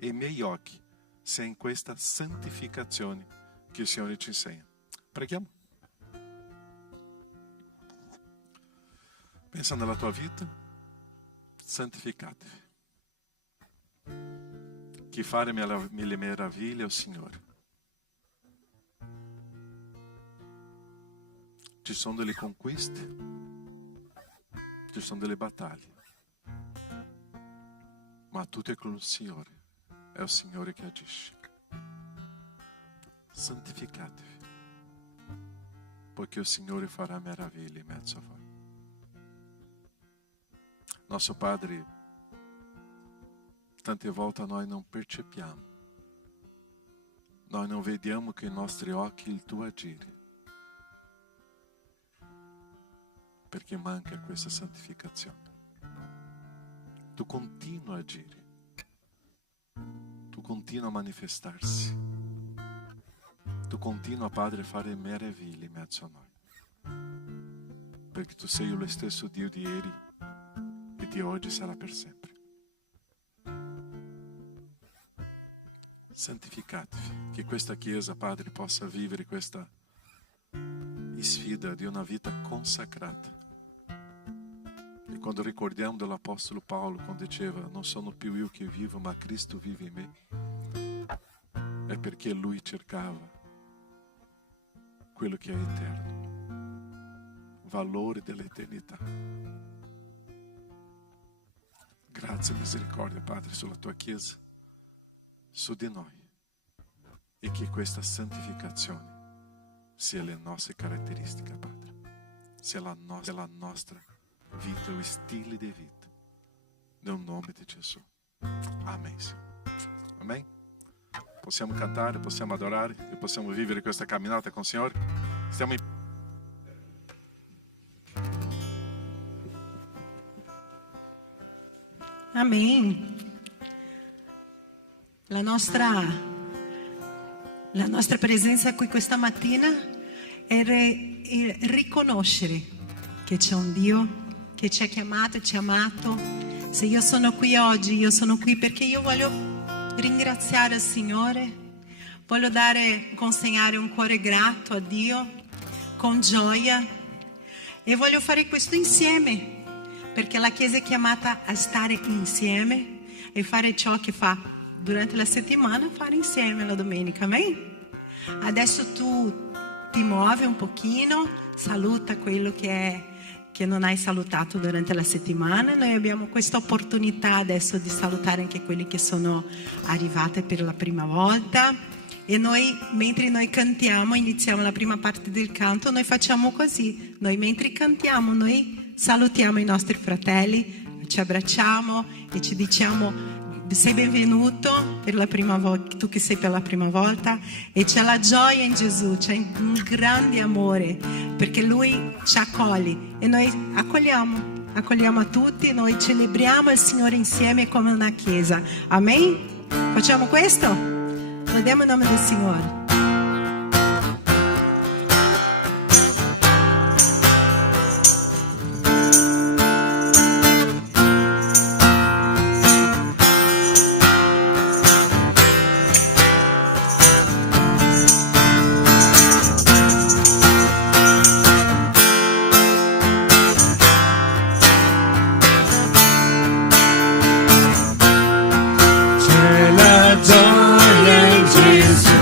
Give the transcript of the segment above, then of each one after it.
e i miei occhi sia in questa santificazione che il Signore ci insegna. Preghiamo. Pensa nella tua vita, santificatevi. Che fare mille meraviglie, oh Signore. Ci sono delle conquiste, ci sono delle battaglie, ma tutto è con il Signore, è il Signore che agisce. Santificatevi, poiché il Signore farà meraviglie in mezzo a voi. Nostro Padre, tante volte noi non percepiamo, noi non vediamo con i nostri occhi il tuo agire, perché manca questa santificazione. Tu continui a agire, tu continui a manifestarsi, tu continui, Padre, a fare meraviglie in mezzo a noi, perché tu sei lo stesso Dio di ieri e di oggi sarà per sempre. Santificatevi, che questa Chiesa, Padre, possa vivere questa sfida di una vita consacrata. E quando ricordiamo dell'Apostolo Paolo, quando diceva: non sono più io che vivo, ma Cristo vive in me, è perché lui cercava quello che è eterno, valore dell'eternità. Grazie e misericordia, Padre, sulla tua Chiesa, su di noi, e che questa santificazione sia le nostre caratteristiche, Padre, sia la nostra vita, o stile di vita, nel nome di Gesù. Amen. Amen. Possiamo cantare, possiamo adorare e possiamo vivere questa camminata con il Signore. Stiamo in... Amen. La nostra presenza qui questa mattina è riconoscere che c'è un Dio che ci ha chiamato e ci ha amato. Se io sono qui oggi, io sono qui perché io voglio ringraziare il Signore, voglio consegnare un cuore grato a Dio con gioia, e voglio fare questo insieme, perché la Chiesa è chiamata a stare insieme e fare ciò che fa durante la settimana, fare insieme la domenica. Amen? Adesso tu ti muovi un pochino, saluta quello che non hai salutato durante la settimana. Noi abbiamo questa opportunità adesso di salutare anche quelli che sono arrivati per la prima volta, e noi, mentre noi cantiamo, iniziamo la prima parte del canto, noi facciamo così: noi mentre cantiamo, noi salutiamo i nostri fratelli, ci abbracciamo e ci diciamo: sei benvenuto per la prima volta, tu che sei per la prima volta, e c'è la gioia in Gesù, c'è un grande amore, perché Lui ci accoglie e noi accogliamo a tutti, noi celebriamo il Signore insieme come una Chiesa. Amen? Facciamo questo? Lodiamo il nome del Signore. C'è la gioia in Gesù.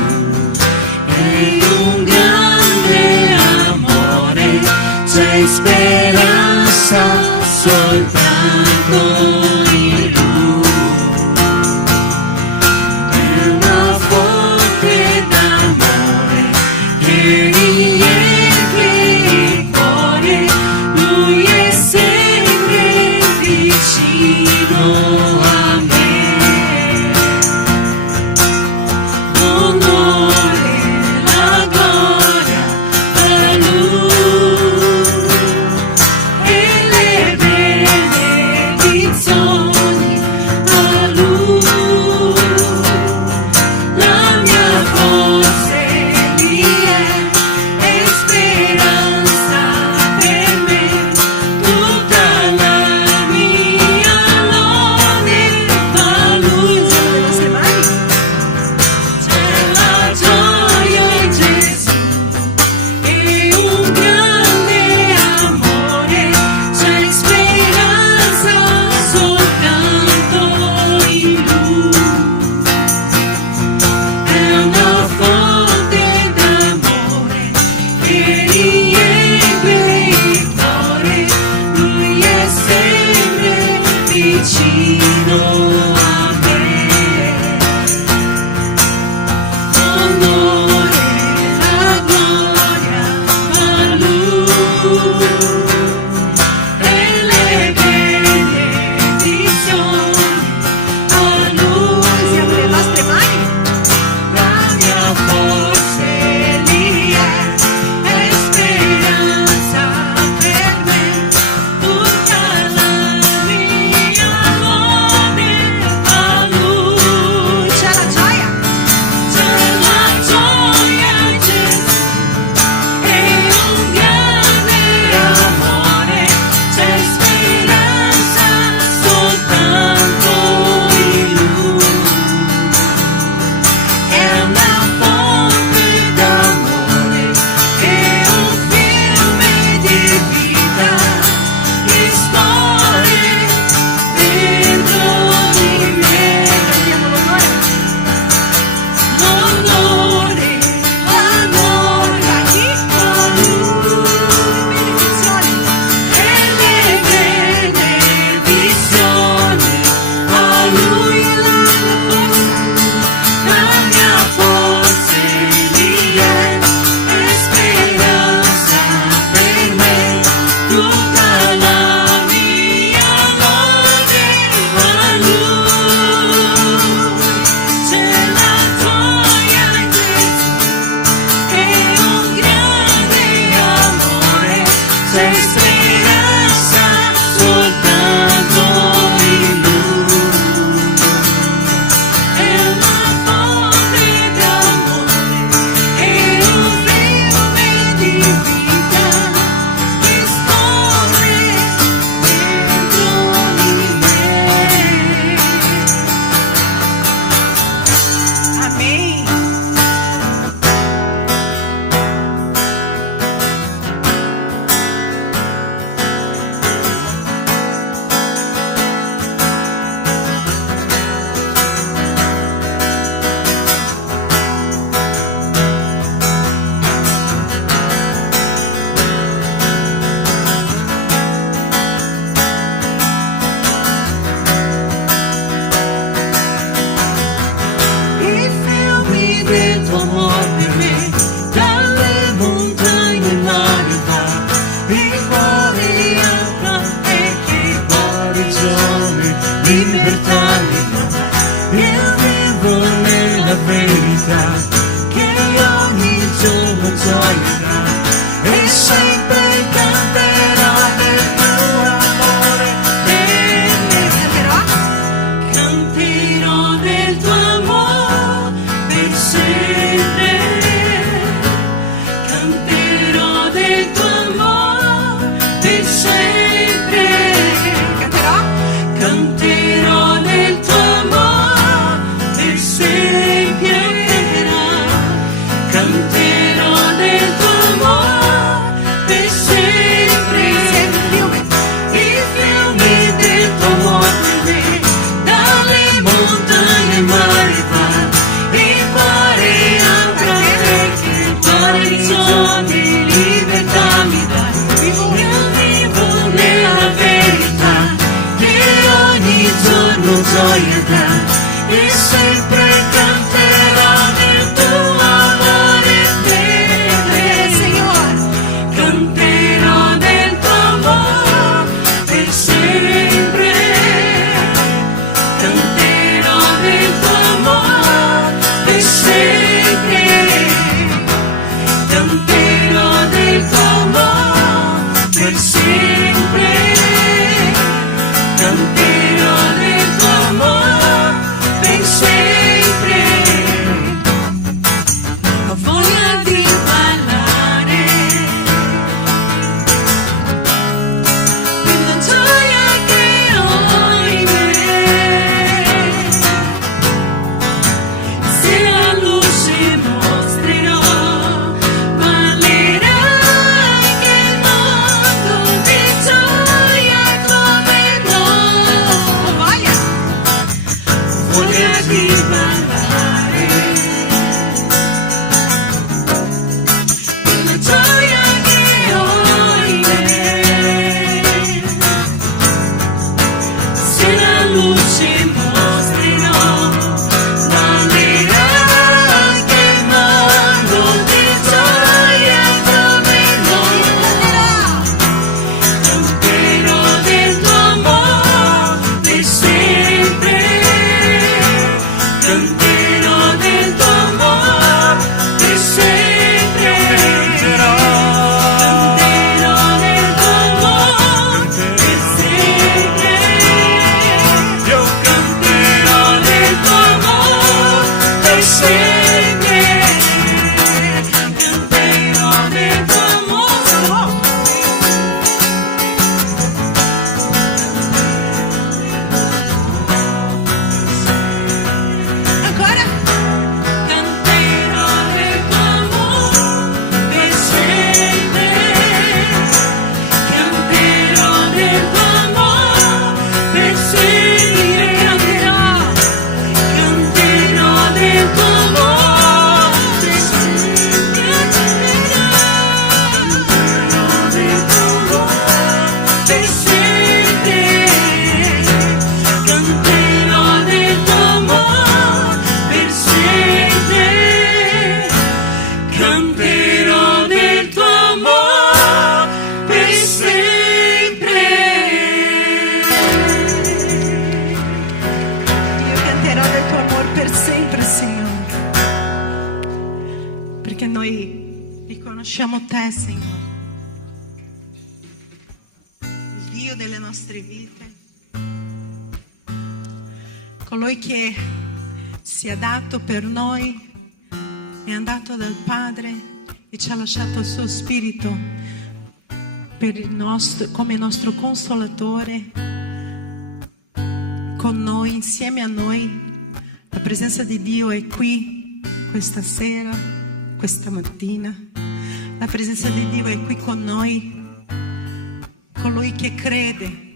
verità, che ogni giorno gioia dà, e sempre canterò del tuo amore. Canterò del tuo amore per sempre. Canterò del tuo amore per sempre. Canterò del tuo amore per sempre. Canterò del tuo amore per sempre. I fiumi del tuo amore per me, dalle montagne mare va, il cuore andrà, che il cuore di libertà mi dà. Io vivo nella verità, che ogni giorno gioia dà, e sempre canterò del tuo amore per me. Canterò del tuo amore per sempre. Canterò del tuo amore per sempre. Canterò del tuo amore per sempre. Canterò del tuo amore per sempre. Ho voglia di ballare per la gioia che ho in me. Se la luce mostrerò, ballerai che il mondo di gioia come no. Voglia di ballare per la gioia che ho in me. Se la luce mostrerò, ballerai che il mondo di gioia come no. Canterò del tuo amore per sempre. Canterò del tuo amore per sempre. Canterò del tuo amore per sempre. Io canterò del tuo amore per sempre. Canterò del tuo amore. Ancora? Canterò del tuo amore per sempre. Canterò del tuo amore per sempre. Canterò del tuo amore per sempre. Canterò del tuo amore per sempre. Canterò del tuo amore per sempre. Canterò del tuo amore per sempre. Io canterò del tuo amore per sempre, Signore. Perché noi riconosciamo te, Signore, il Dio delle nostre vite, colui che si è dato per noi, è andato dal Padre e ci ha lasciato il suo Spirito per come nostro consolatore, con noi, insieme a noi. La presenza di Dio è qui questa sera, questa mattina. La presenza di Dio è qui con noi, colui che crede,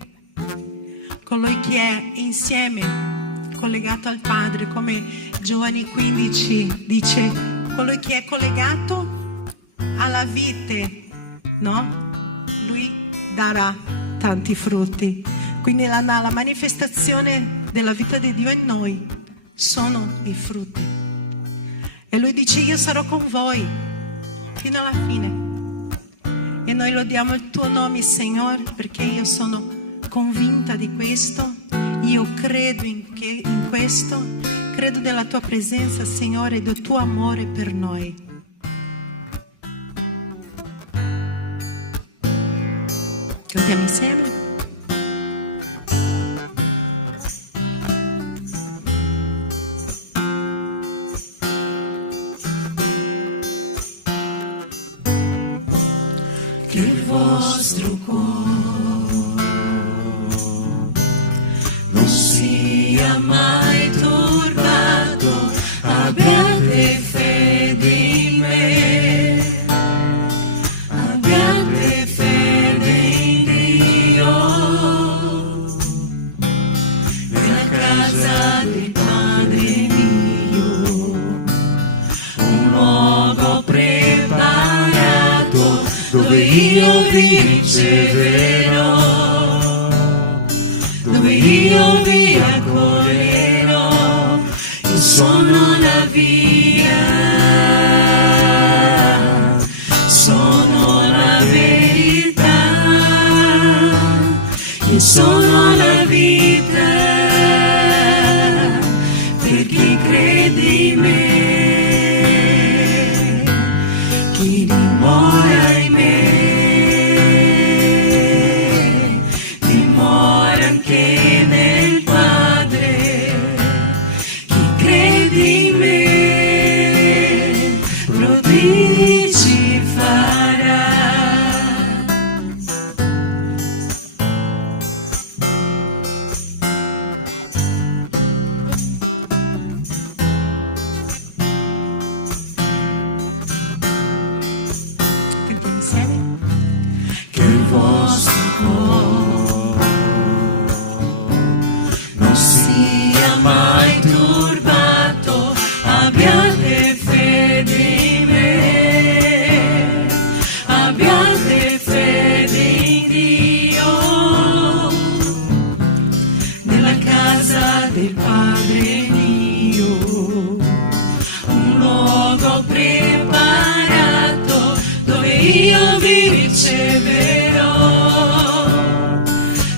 colui che è insieme, collegato al Padre, come Giovanni 15 dice, colui che è collegato alla vite, no? Lui darà tanti frutti. Quindi la manifestazione della vita di Dio in noi sono i frutti. E lui dice: io sarò con voi fino alla fine. E noi lodiamo il tuo nome, Signore, perché io sono convinta di questo. Io credo in questo, credo della tua presenza, Signore, e del tuo amore per noi. Cantiamo insieme? Che il vostro cuore non sia mai turbato, abbiate fede in me, abbiate fede in Dio. Nella casa del Padre mio un luogo preparato, dove io vi riceverò, dove io vi accoglierò. Io sono la via, sono la verità, io sono la vita, per chi crede in me, chi dimora in me, dimora anche nel Padre. Chi crede in me, prodigi farà. Cantiamo insieme? Che il vostro cuore non sia mai turbato, abbiate fede in me, abbiate fede in Dio. Nella casa del Padre mio un luogo preparato, dove io vi riceverò,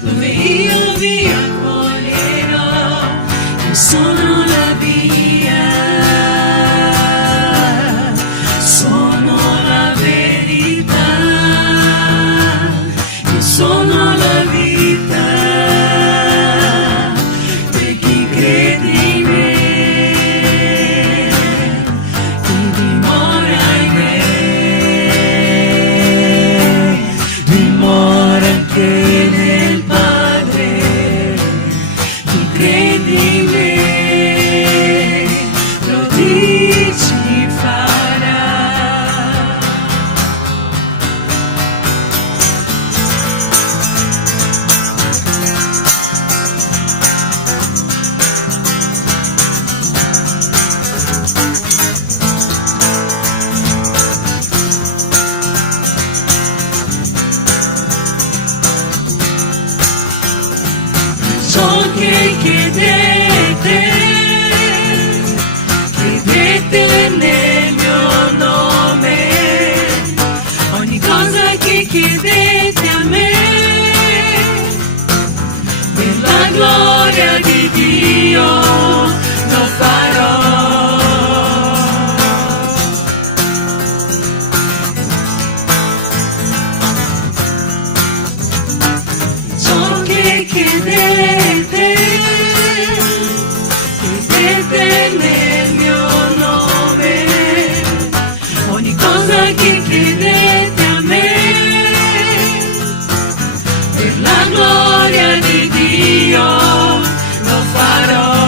dove io vi accoglierò. Io sono la via, sono la verità, io sono la vita, per chi crede in me, chi dimora in me, dimora anche nel Padre. Chi crede in me, prodigi farà. Ciò che chiedete, chiedete nel mio nome. Ogni cosa che chiedete a me, per la gloria di Dio lo farò. Ciò che chiedete, chiedete nel mio nome. Ogni cosa che chiedete a me, per la gloria di Dio lo farò.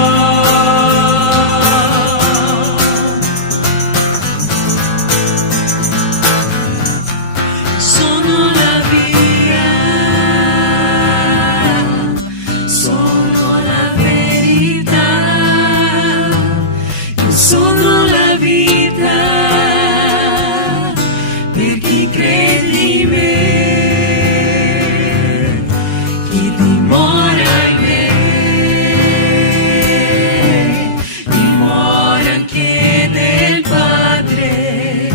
Sono la via, sono la verità, io sono la vita, per chi crede in me, chi dimora in me, dimora anche nel Padre.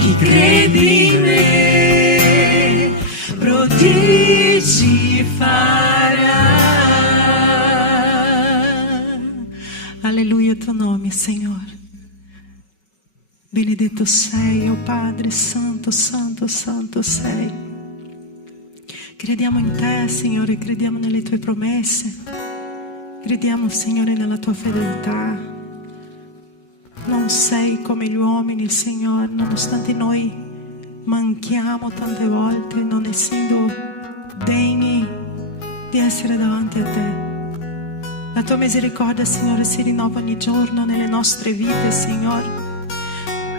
Chi crede in me, prodigi farà. Alleluia. Alleluia, tuo nome, Signore. Benedetto sei, oh Padre, santo, santo, santo sei. Crediamo in te, Signore, crediamo nelle tue promesse. Crediamo, Signore, nella tua fedeltà. Non sei come gli uomini, Signore, nonostante noi manchiamo tante volte, non essendo degni di essere davanti a te. La tua misericordia, Signore, si rinnova ogni giorno nelle nostre vite, Signore.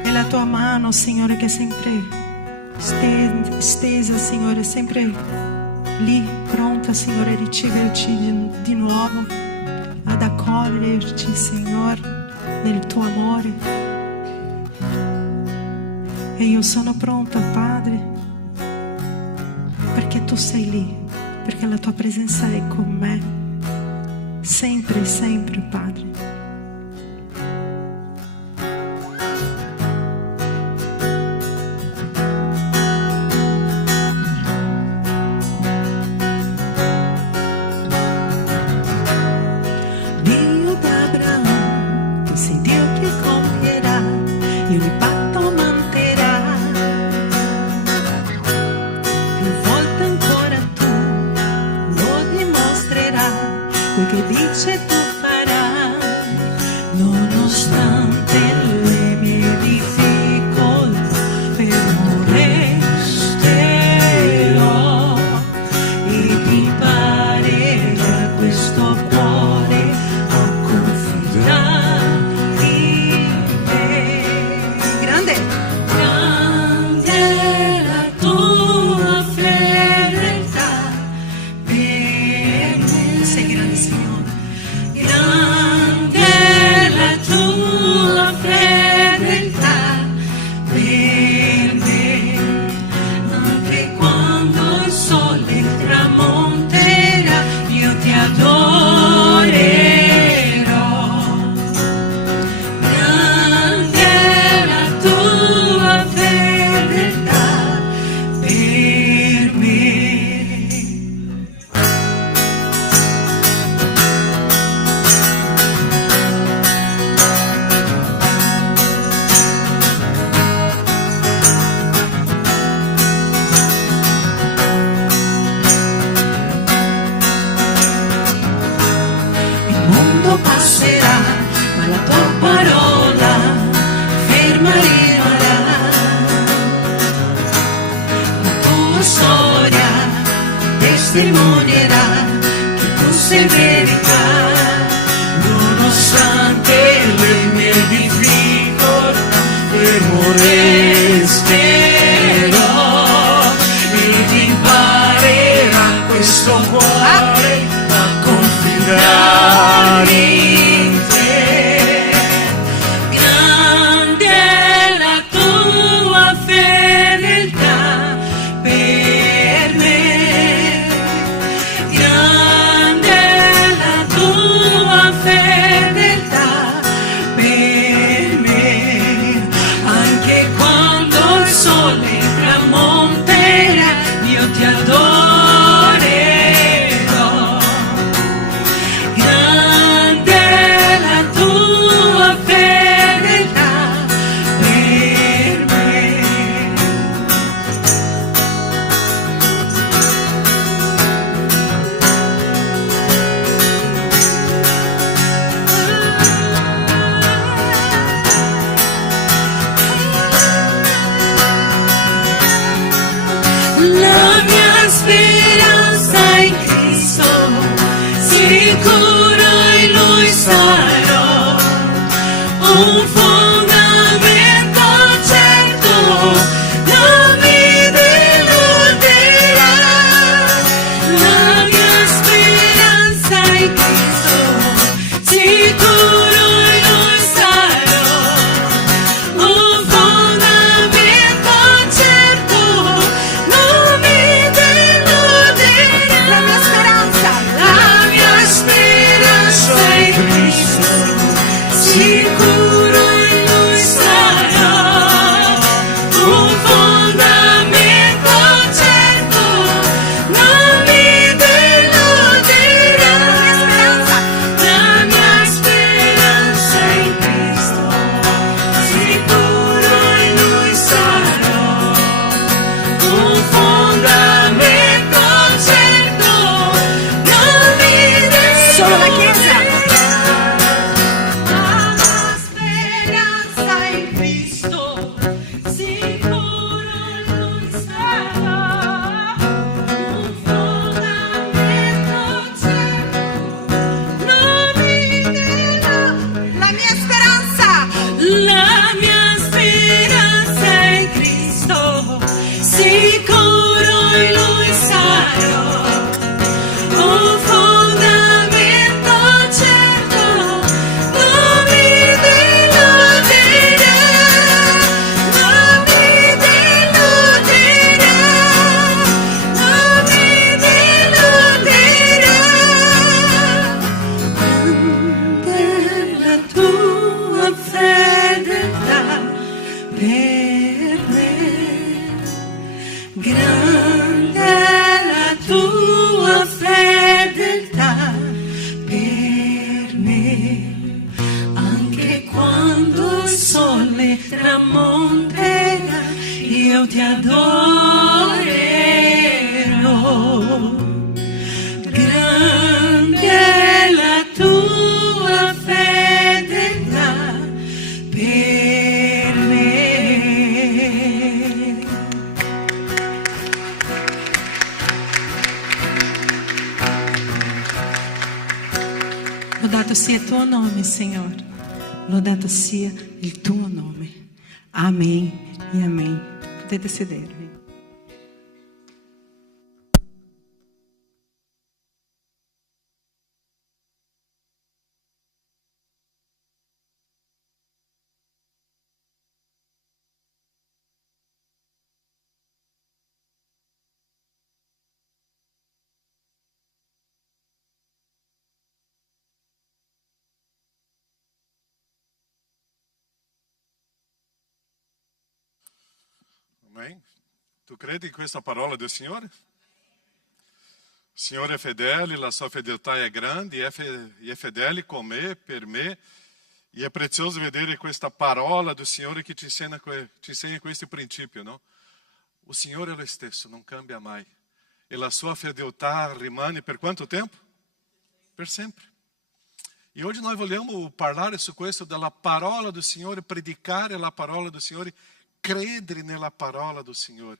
E la tua mano, Signore, che è sempre stesa, Signore, sempre lì, pronta, Signore, a riceverci di nuovo, ad accoglierci, Signore, nel tuo amore. E io sono pronta, Padre, perché tu sei lì, perché la tua presenza è con me. Sempre, sempre, Padre. Dio d'Abramo, tu sei Dio che compierà e ogni patto manterrà. Più volte ancora tu lo dimostrerai. Quel che dice tu farai, nonostante le mie difficoltà, fermo resterò ed imparerà questo cuore a confidare in te. Grande! Grande è la tua fedeltà per me. Sei grande, Signore. Grande è la tua fedeltà per me. Anche quando il sole tramonterà, io ti adorerò. Grande è la tua fedeltà per me. Il mondo passerà, ma la tua parola ferma rimarrà. La tua storia testimonierà che tu sei verità. Nonostante le mie difficoltà, fermo resterò ed imparerà questo cuore a confidare in te. Grande è la tua fedeltà per me. Grande è la tua fedeltà per me. Anche quando il sole tramonterà, io ti adorerò. Grande è la tua fedeltà per me. La mia speranza in Cristo, sicuro in Lui sarò, un fondamento certo non mi deluderà. La mia speranza in Cristo, sicuro in Lui sarò, un fondamento certo non mi deluderà. La mia speranza in Cristo, sicuro La mia speranza è Cristo, sicuro in Lui sarò. Un fondamento certo, non mi deluderà, non mi deluderà, non mi deluderà. Grande la tua fedeltà per me, grande la tua fedeltà per me, anche quando il sole tramonterà, io ti adorerò. Grande la tua fedeltà per me. Lodato sia il tuo nome, Signore. Lodato sia il tuo nome. Amém e amém. Potete sedervi. Amém? Tu credi in questa parola del Signore? Il Signore è fedele, la sua fedeltà è grande, e è fedele con me, per me. E è prezioso vedere questa parola do Signore che ci insegna questo principio, no? O Signore è lo stesso, non cambia mai. E la sua fedeltà rimane per quanto tempo? Per sempre. E oggi noi vogliamo parlare su questo, della parola do Signore, predicare la parola do Signore, credere nella parola do Signore.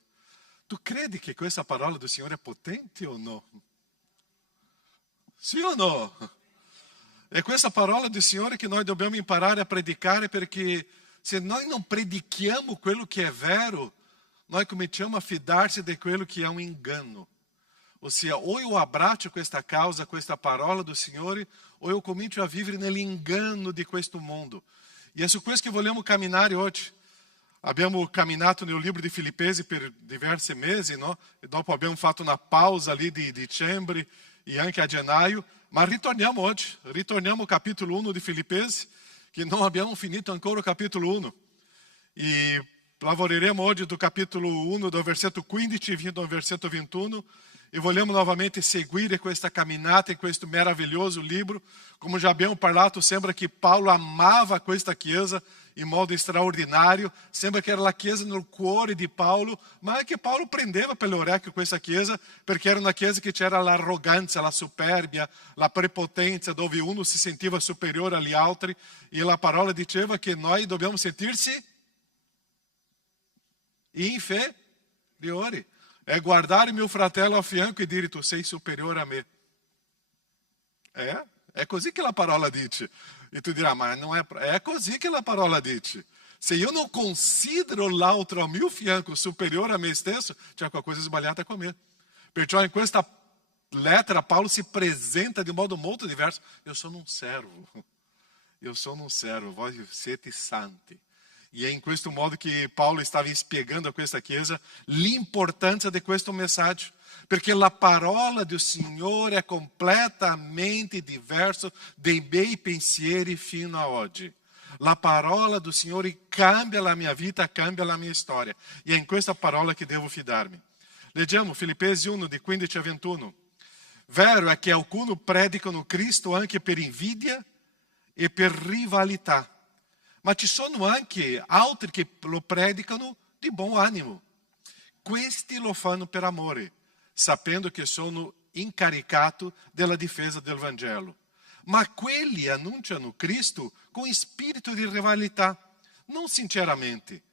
Tu credi che questa parola do Signore è potente o no? Sì o no? È questa parola do Signore che noi dobbiamo imparare a predicare, perché se noi non predichiamo quello che è vero, noi cominciamo a fidarci di quello che è un inganno. Ossia, o eu abbraccio questa causa, questa parola do Signore, o eu comincio a vivere nell'inganno di questo mondo. E è su questo che vogliamo camminare oggi. Abbiamo camminato nel libro di Filippesi per diversi mesi, no? E dopo abbiamo fatto una pausa lì di dicembre e anche a gennaio, ma ritorniamo oggi, ritorniamo al capitolo 1 di Filippesi, che non abbiamo finito ancora il capitolo 1. E lavoreremo oggi do capitolo 1, do versetto 15 fino ao versetto 21, e vogliamo novamente seguire questa camminata in questo meraviglioso libro. Come já abbiamo parlato, sembra che Paulo amava questa chiesa in modo straordinario, sembra che era la chiesa nel cuore di Paulo, ma anche Paulo prendeva per le orecchie questa chiesa, perché era una chiesa che c'era l'arroganza, la superbia, la prepotenza, dove uno si sentiva superiore agli altri, e la parola diceva che noi dobbiamo sentirsi inferiori. É guardare mio fratello a fianco e dire tu sei superiore a me. É così che la parola dice. E tu dirà, ma non è così che la parola dice. Se io non considero l'altro a mio fianco superiore a me stesso, c'è qualcosa sbagliata con me. Perciò in questa lettera Paulo si presenta di un modo molto diverso. Io sono un servo. Io sono un servo, voi siete santi. E è in questo modo che Paulo stava spiegando a questa chiesa l'importanza di questo messaggio, perché la parola do Signore è completamente diversa dei miei pensieri fino a oggi. La parola do Signore cambia la mia vita, cambia la mia storia. E è in questa parola che devo fidarmi. Leggiamo Filippesi 1, di 15 a 21. Vero è che alcuni predicano Cristo anche per invidia e per rivalità. Ma ci sono anche altri che lo predicano di buon animo. Questi lo fanno per amore, sapendo che sono incaricato della difesa del Vangelo. Ma quelli annunciano Cristo con spirito di rivalità, non sinceramente,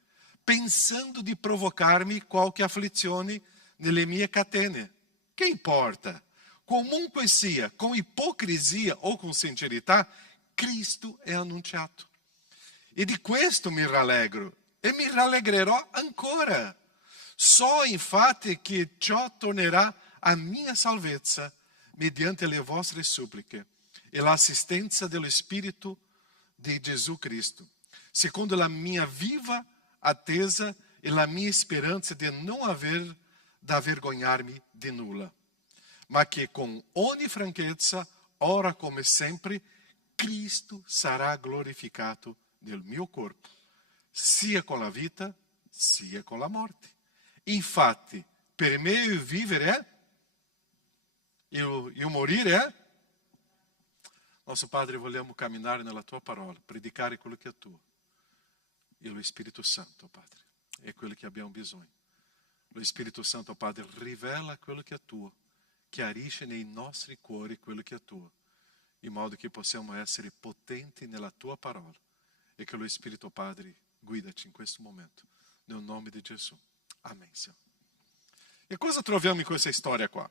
pensando di provocarmi qualche afflizione nelle mie catene. Che importa? Comunque sia, com hipocrisia ou com sincerità, Cristo é anunciado. E di questo mi rallegro, e mi rallegrerò ancora. So infatti che ciò tornerà a mia salvezza mediante le vostre suppliche e l'assistenza dello Spirito di Gesù Cristo, secondo la mia viva attesa e la mia speranza di non aver da vergognarmi di nulla, ma che con ogni franchezza, ora come sempre, Cristo sarà glorificato nel mio corpo, sia con la vita, sia con la morte. Infatti, per me il vivere è, il morire è. Nosso Padre, vogliamo camminare nella tua parola, predicare quello che è tuo. E lo Spirito Santo, Padre, è quello che abbiamo bisogno. Lo Spirito Santo, Padre, rivela quello che è tuo, chiarisce nei nostri cuori quello che è tuo, in modo che possiamo essere potenti nella tua parola e che lo Spirito, Padre, guidaci in questo momento, nel nome di Gesù. Amém, Senhor. E cosa troviamo in questa storia qua?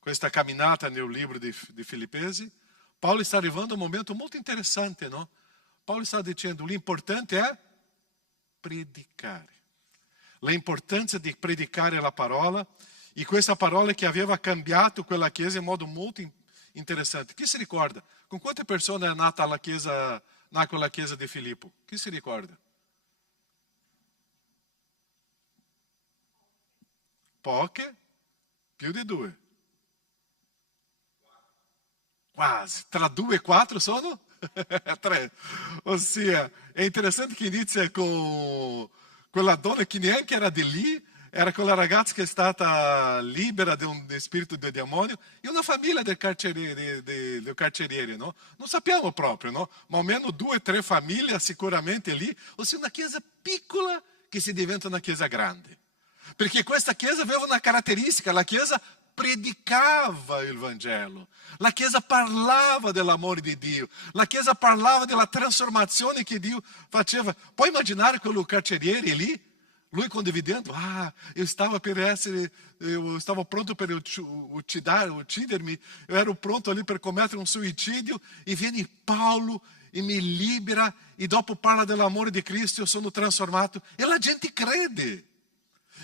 Questa camminata nel libro di Filippesi, Paulo está arrivando a um momento muito interessante, não? Paulo está dizendo, l'importante è predicare. L'importanza di predicare la parola, e questa parola che aveva cambiato quella chiesa in modo molto interessante. Chi si ricorda? Con quante persone è nata la chiesa, nacque la chiesa di Filippo? Chi si ricorda? Poche, più di 2. Quase. Tra 2 e 4 sono? 3. Ossia, è interessante che inizia con quella donna che neanche era di lì, era quella ragazza che è stata libera di un spirito di demonio, e una famiglia del carceriere, no? Non sappiamo proprio, no? Ma almeno 2 o 3 famiglie sicuramente lì, ossia una chiesa piccola che si diventa una chiesa grande. Perché questa chiesa aveva una caratteristica, la chiesa predicava il Vangelo, la chiesa parlava dell'amore di Dio, la chiesa parlava della trasformazione che Dio faceva. Puoi immaginare quello carceriere lì? Lui condividendo, eu estava pronto per uccidermi, eu ero pronto ali per commettere un suicidio, e viene Paulo e mi libera, e dopo parla dell'amore di Cristo, io sono trasformato, e la gente crede.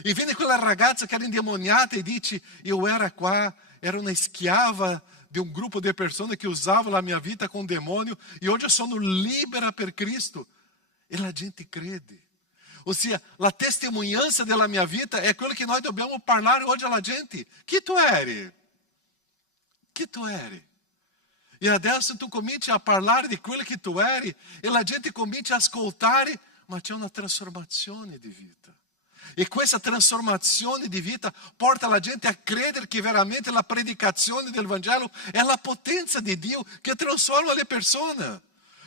E viene quella ragazza che era endemoniata e dice, eu era qua, era una schiava di un gruppo di persone che usava la mia vita con demônio, e oggi sono libera per Cristo. E la gente crede. Ossia, la testemunhanza della mia vita è quello che noi dobbiamo parlare oggi alla gente. Chi tu eri? Chi tu eri? E adesso tu cominci a parlare di quello che tu eri, e la gente comincia a ascoltare, ma c'è una trasformazione di vita. E questa trasformazione di vita porta la gente a credere che veramente la predicazione del Vangelo è la potenza di Dio che trasforma le persone.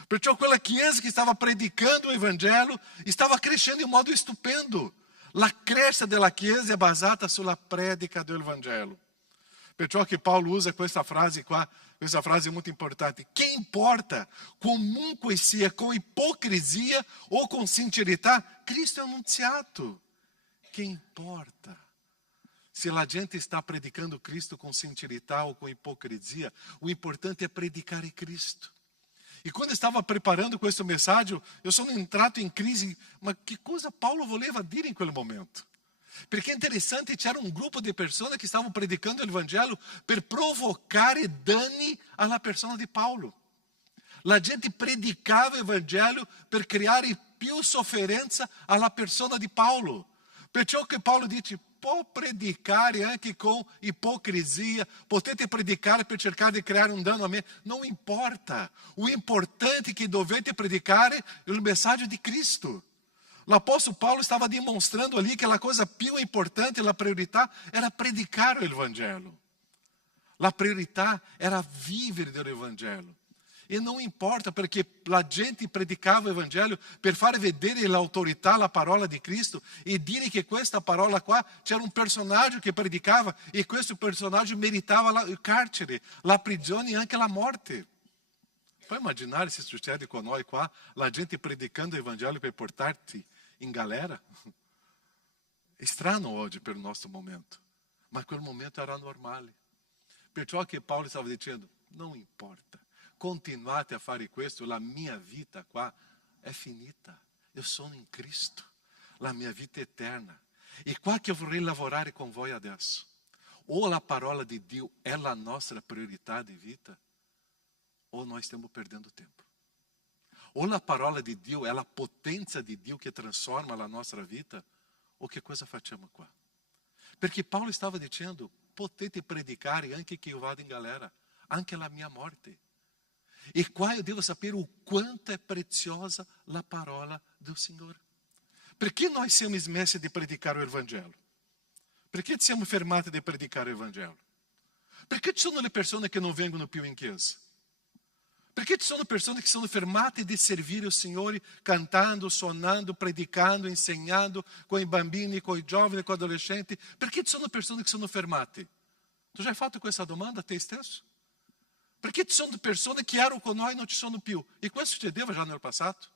Perciò quella chiesa che stava predicando il Vangelo stava crescendo in modo stupendo. La crescita della chiesa è basata sulla predica del Vangelo. Perciò che Paolo usa questa frase qua, questa frase molto importante. Che importa, comunque sia com ipocrisia ou com sincerità, Cristo è annunziato. Che importa? Se a gente está predicando Cristo com sincerità ou com hipocrisia, o importante é predicar Cristo. E quando estava preparando questo messaggio, eu sono entrato in crisi, ma che cosa Paulo voleva dire in quel momento? Perché è interessante, c'era un gruppo di persone che stavano predicando il Vangelo per provocare danni alla persona di Paulo. La gente predicava il Vangelo per creare più sofferenza alla persona di Paulo. Perciò che Paulo dice, può predicare anche con ipocrisia, potete predicare per cercare di creare un danno a me, non importa. O importante è che dovete predicare il messaggio di Cristo. L'Apostolo Paulo stava dimostrando ali che la cosa più importante, la priorità, era predicare il Vangelo. La priorità era vivere del Vangelo. E non importa, perché la gente predicava il Vangelo per fare vedere l'autorità, la parola di Cristo, e dire che questa parola qua c'era un personaggio che predicava, e questo personaggio meritava il carcere, la prigione e anche la morte. Puoi immaginare se succede con noi qua, la gente predicando il Vangelo per portarti in galera? È strano oggi per il nostro momento, ma quel momento era normale. Perciò che Paulo stava dicendo, non importa. continuate a fare questo, la mia vita qua è finita. Io sono in Cristo, la mia vita è eterna. E qua che eu vorrei lavorare con voi adesso. Ou a parola de Dio é a nossa prioridade de vida, ou nós estamos perdendo tempo. Ou a parola de Dio é a potência de Dio que transforma a nossa vida, ou que coisa facciamo qua? Perché Paulo stava dicendo, potete predicare anche che io vada in galera, anche la mia morte. E qua eu devo sapere o quanto é preciosa a parola do Senhor. Perché noi siamo smessi di predicare o Evangelho? Perché siamo fermati di predicare o Evangelho? Perché ci sono le persone che non vengono più in chiesa? Perché ci sono persone che sono fermate di servire il Signore cantando, suonando, predicando, insegnando con i bambini, con i giovani, con gli adolescenti? Perché ci sono persone che sono fermate? Tu já hai fatto questa domanda a te stesso? Perché ci sono persone che erano con noi e non ci sono più? E questo succedeva già nel passato.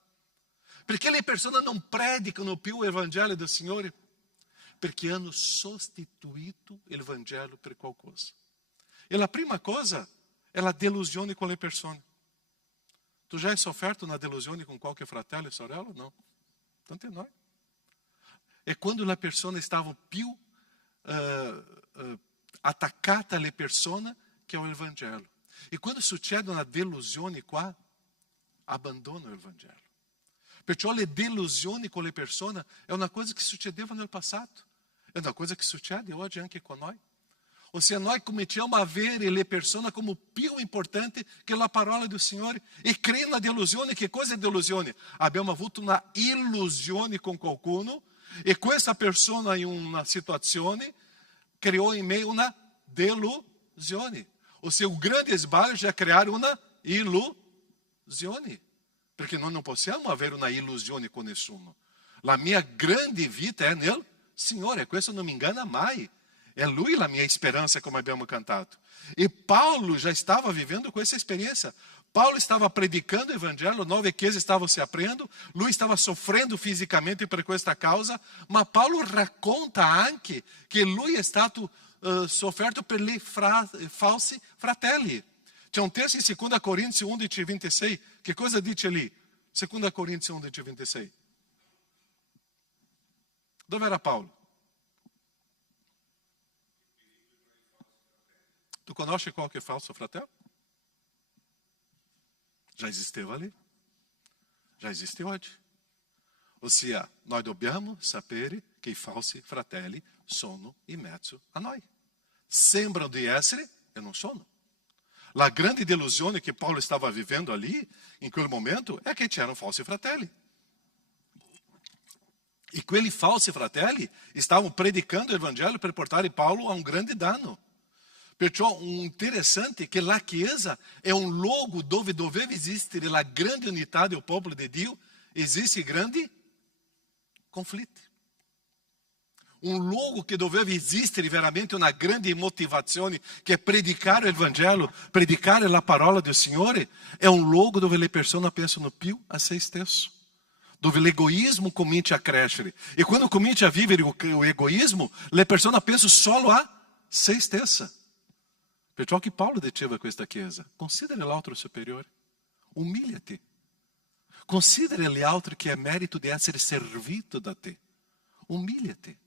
Perché le persone non predicano più il Vangelo del Signore? Perché hanno sostituito il Vangelo per qualcosa. E la prima cosa è la delusione con le persone. Tu já hai sofferto una delusione con qualche fratello e sorella? No. Tanto noi. E quando la persona stava più attaccata alle persone che al Vangelo. E quando succede una delusione qua, abbandona il Vangelo. Perciò le delusioni con le persone è una cosa che succedeva nel passato. È una cosa che succede oggi anche con noi. Ossia, noi cominciamo a vedere le persone come più importanti che la parola del Signore e crea una delusione. Che cosa è delusione? Abbiamo avuto una illusione con qualcuno e questa persona in una situazione creò in me una delusione. Ossia, il grande sbaglio è creare una illusione. Perché noi non possiamo avere una illusione con nessuno. La mia grande vita è nel Signore, questo non mi ingana mai. È Lui la mia speranza, come abbiamo cantato. E Paulo já estava vivendo questa esperienza. Paulo stava predicando il Vangelo, 9 chiese stavano si aprendo, lui stava soffrendo fisicamente per questa causa, ma Paulo racconta anche che lui è stato sofferto per le falsi fratelli. C'è un testo in 2 Corinzi 11, 26. Che cosa dice lì? 2 Corinzi 11, 26. Dove era Paulo? Tu conosci qualche falso fratello? Já esisteva ali? Já esiste oggi? Ossia, noi dobbiamo sapere che i falsi fratelli sono in mezzo a noi. Sembrano di essere e non sono. La grande delusione che Paulo stava vivendo ali, in quel momento, è che c'erano falsi fratelli. E quelli falsi fratelli stavano predicando il Vangelo per portare Paulo a un grande danno. Perciò interessante è che la Chiesa è un luogo dove doveva esistere la grande unità del popolo di Dio, esiste grandi conflitti. Un luogo che doveva esistere veramente una grande motivazione che è predicare il Vangelo, predicare la parola del Signore, è un luogo dove le persone pensano più a se stesso, dove l'egoismo comincia a crescere. E quando comincia a vivere o egoismo, le persone pensano solo a se stessa. Perciò che Paulo diceva a questa chiesa, considera l'altro superiore, umiliati, considera gli altri che è merito di essere servito da te, umiliati.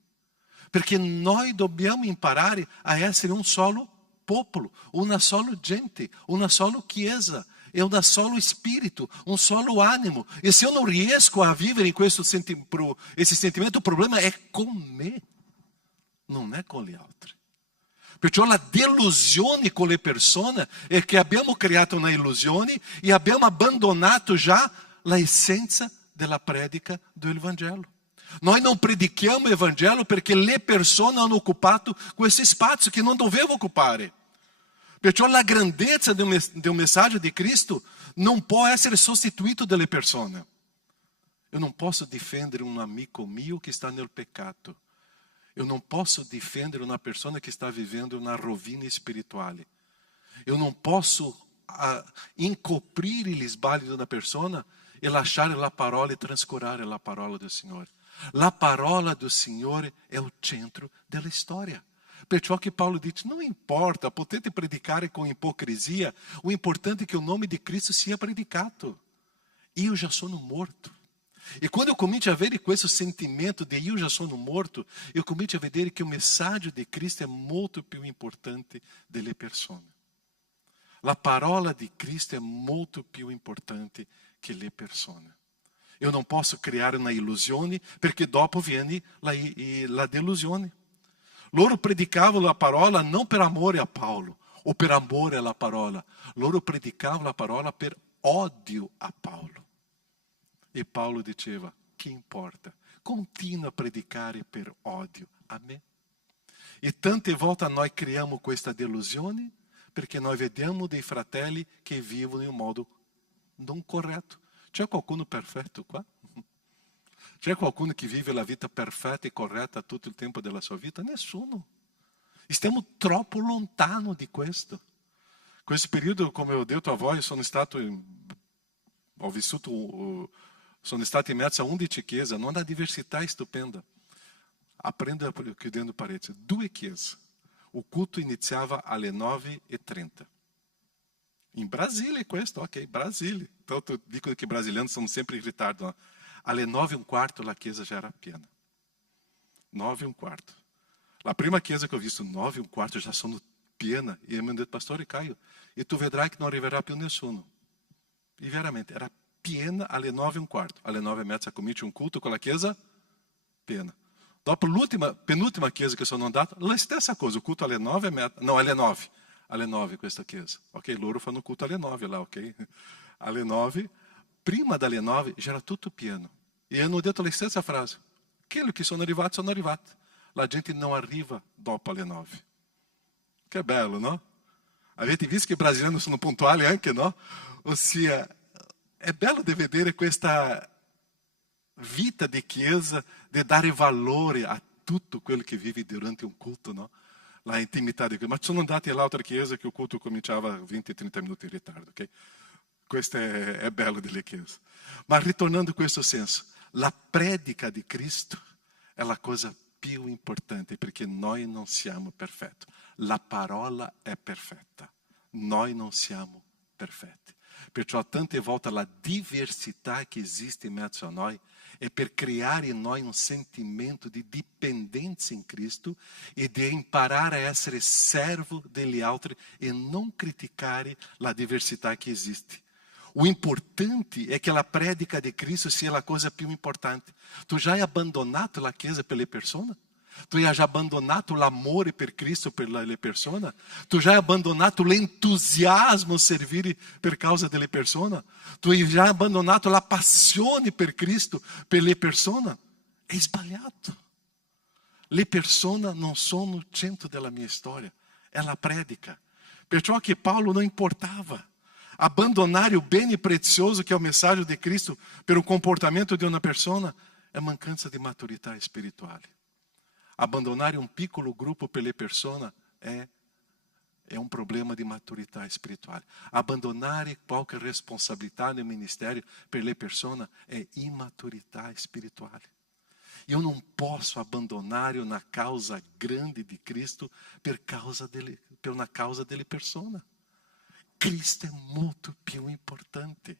Perché noi dobbiamo imparare a essere un solo popolo, una sola gente, una sola chiesa, e un solo spirito, un solo animo. E se eu non riesco a vivere in questo esse sentimento, il problema è con me, non è con gli altri. Perciò la delusione con le persone è che abbiamo creato una illusione e abbiamo abbandonato già la essenza della predica del Vangelo. Noi non predichiamo il Vangelo perché le persone hanno occupato questo spazio che non doveva occupare. Perciò la grandezza di un messaggio di Cristo non può essere sostituito dalle persone. Io non posso difendere un amico mio che sta nel peccato. Io non posso difendere una persona che sta vivendo una rovina spirituale. Io non posso incoprire gli sbagli di una persona e lasciare la parola e trascurare la parola del Signore. La parola del Signore è il centro della storia. Perciò che Paolo dice, não importa, potete predicare com hipocrisia, o importante é que o nome de Cristo sia predicato. Eu já sono morto. E quando eu comincio a vedere questo sentimento de eu já sono morto, eu comincio a vedere che o messaggio di Cristo è molto più importante delle persone. La parola di Cristo è molto più importante che le persone. Eu não posso criare una illusione, perché dopo viene la delusione. Loro predicavano la parola non per amore a Paolo, o per amore alla parola. Loro predicavano la parola per odio a Paolo. E Paulo diceva, che importa? Continua a predicare per odio a me. E tante volte noi criamo questa delusione perché noi vediamo dei fratelli che vivono in un modo non corretto. C'è qualcuno perfetto qua? C'è qualcuno che vive la vita perfetta e corretta tutto il tempo della sua vita? Nessuno. Stiamo troppo lontano di questo. Questo periodo, come ho detto a voi, sono stato in mezzo a 11 chiese, una diversità stupenda. Aprenda chiudendo parênteses. 2 chiese. O culto iniziava alle 9h30. In Brasília questo, ok, Brasília. Tanto dico che i brasiliani sono sempre in ritardo. No? Alle 9h15 la chiesa já era piena. 9h15. La prima chiesa che ho visto, 9h15 já sono piena. E mi hanno detto, pastore Caio, e tu vedrai che non arriverà più nessuno. E veramente, era piena alle 9h15. Alle 9h30 comincia un culto con la chiesa piena. Dopo penultima chiesa che sono andato, la stessa cosa, o culto alle 9h30, no, alle 9. Alle 9 questa chiesa. Ok, loro fanno culto alle 9 lá, ok? Alle 9, prima dalle 9 já era tutto pieno. E hanno detto la stessa frase. Quelli che sono arrivati. La gente non arriva dopo alle 9. Che bello, no? Avete visto che i brasiliani sono puntuali anche, no? Ossia, è bello di vedere questa vita di chiesa, di dare valore a tutto quello che vive durante un culto, no? La intimità di Cristo. Ma sono andati all'altra chiesa che il culto cominciava 20-30 minuti in ritardo, ok? Questo è bello delle chiese. Ma ritornando a questo senso, la predica di Cristo è la cosa più importante perché noi non siamo perfetti. La parola è perfetta. Noi non siamo perfetti. Perciò tante volte la diversità che esiste in mezzo a noi è per creare in noi un sentimento di dipendenza in Cristo e di imparare a essere servo degli altri e non criticare la diversità che esiste. O importante è che la predica di Cristo sia la cosa più importante. Tu già hai abbandonato la chiesa per le persone? Tu hai già abbandonato l'amore per Cristo per le persone? Tu già hai abbandonato l'entusiasmo a servire per causa delle persone? Tu hai già abbandonato la passione per Cristo per le persone? È sbagliato. Le persone non sono il centro della mia storia, è la predica. Perciò che Paolo non importava. Abbandonare o bene prezioso che è il messaggio di Cristo per il comportamento di una persona è mancanza di maturità spirituale. Abbandonare un piccolo gruppo per le persone è un problema di maturità spirituale. Abbandonare qualche responsabilità nel ministero per le persone è immaturità spirituale. Io non posso abbandonare una causa grande di Cristo per una causa delle persone. Cristo è molto più importante.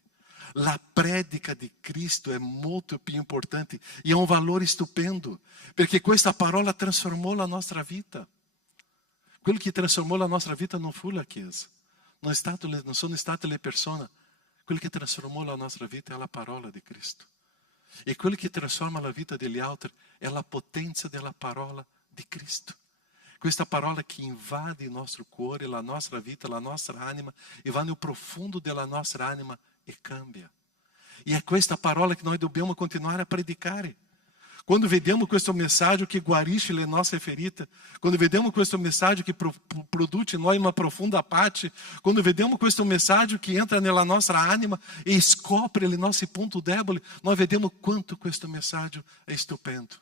La predica di Cristo è molto più importante e ha un valore stupendo, perché questa parola trasformò la nostra vita. Quello che trasformò la nostra vita non fu la Chiesa, non sono state le persone. Quello che trasformò la nostra vita è la parola di Cristo. E quello che trasforma la vita degli altri è la potenza della parola di Cristo. Questa parola che invade il nostro cuore, la nostra vita, la nostra anima e va nel profundo della nostra anima e cambia. E è questa parola che noi dobbiamo continuare a predicare. Quando vediamo questo messaggio che guarisce le nostre ferite, quando vediamo questo messaggio che produce in noi una profonda pace, quando vediamo questo messaggio che entra nella nostra anima e scopre i nostri punti deboli, noi vediamo quanto questo messaggio è stupendo.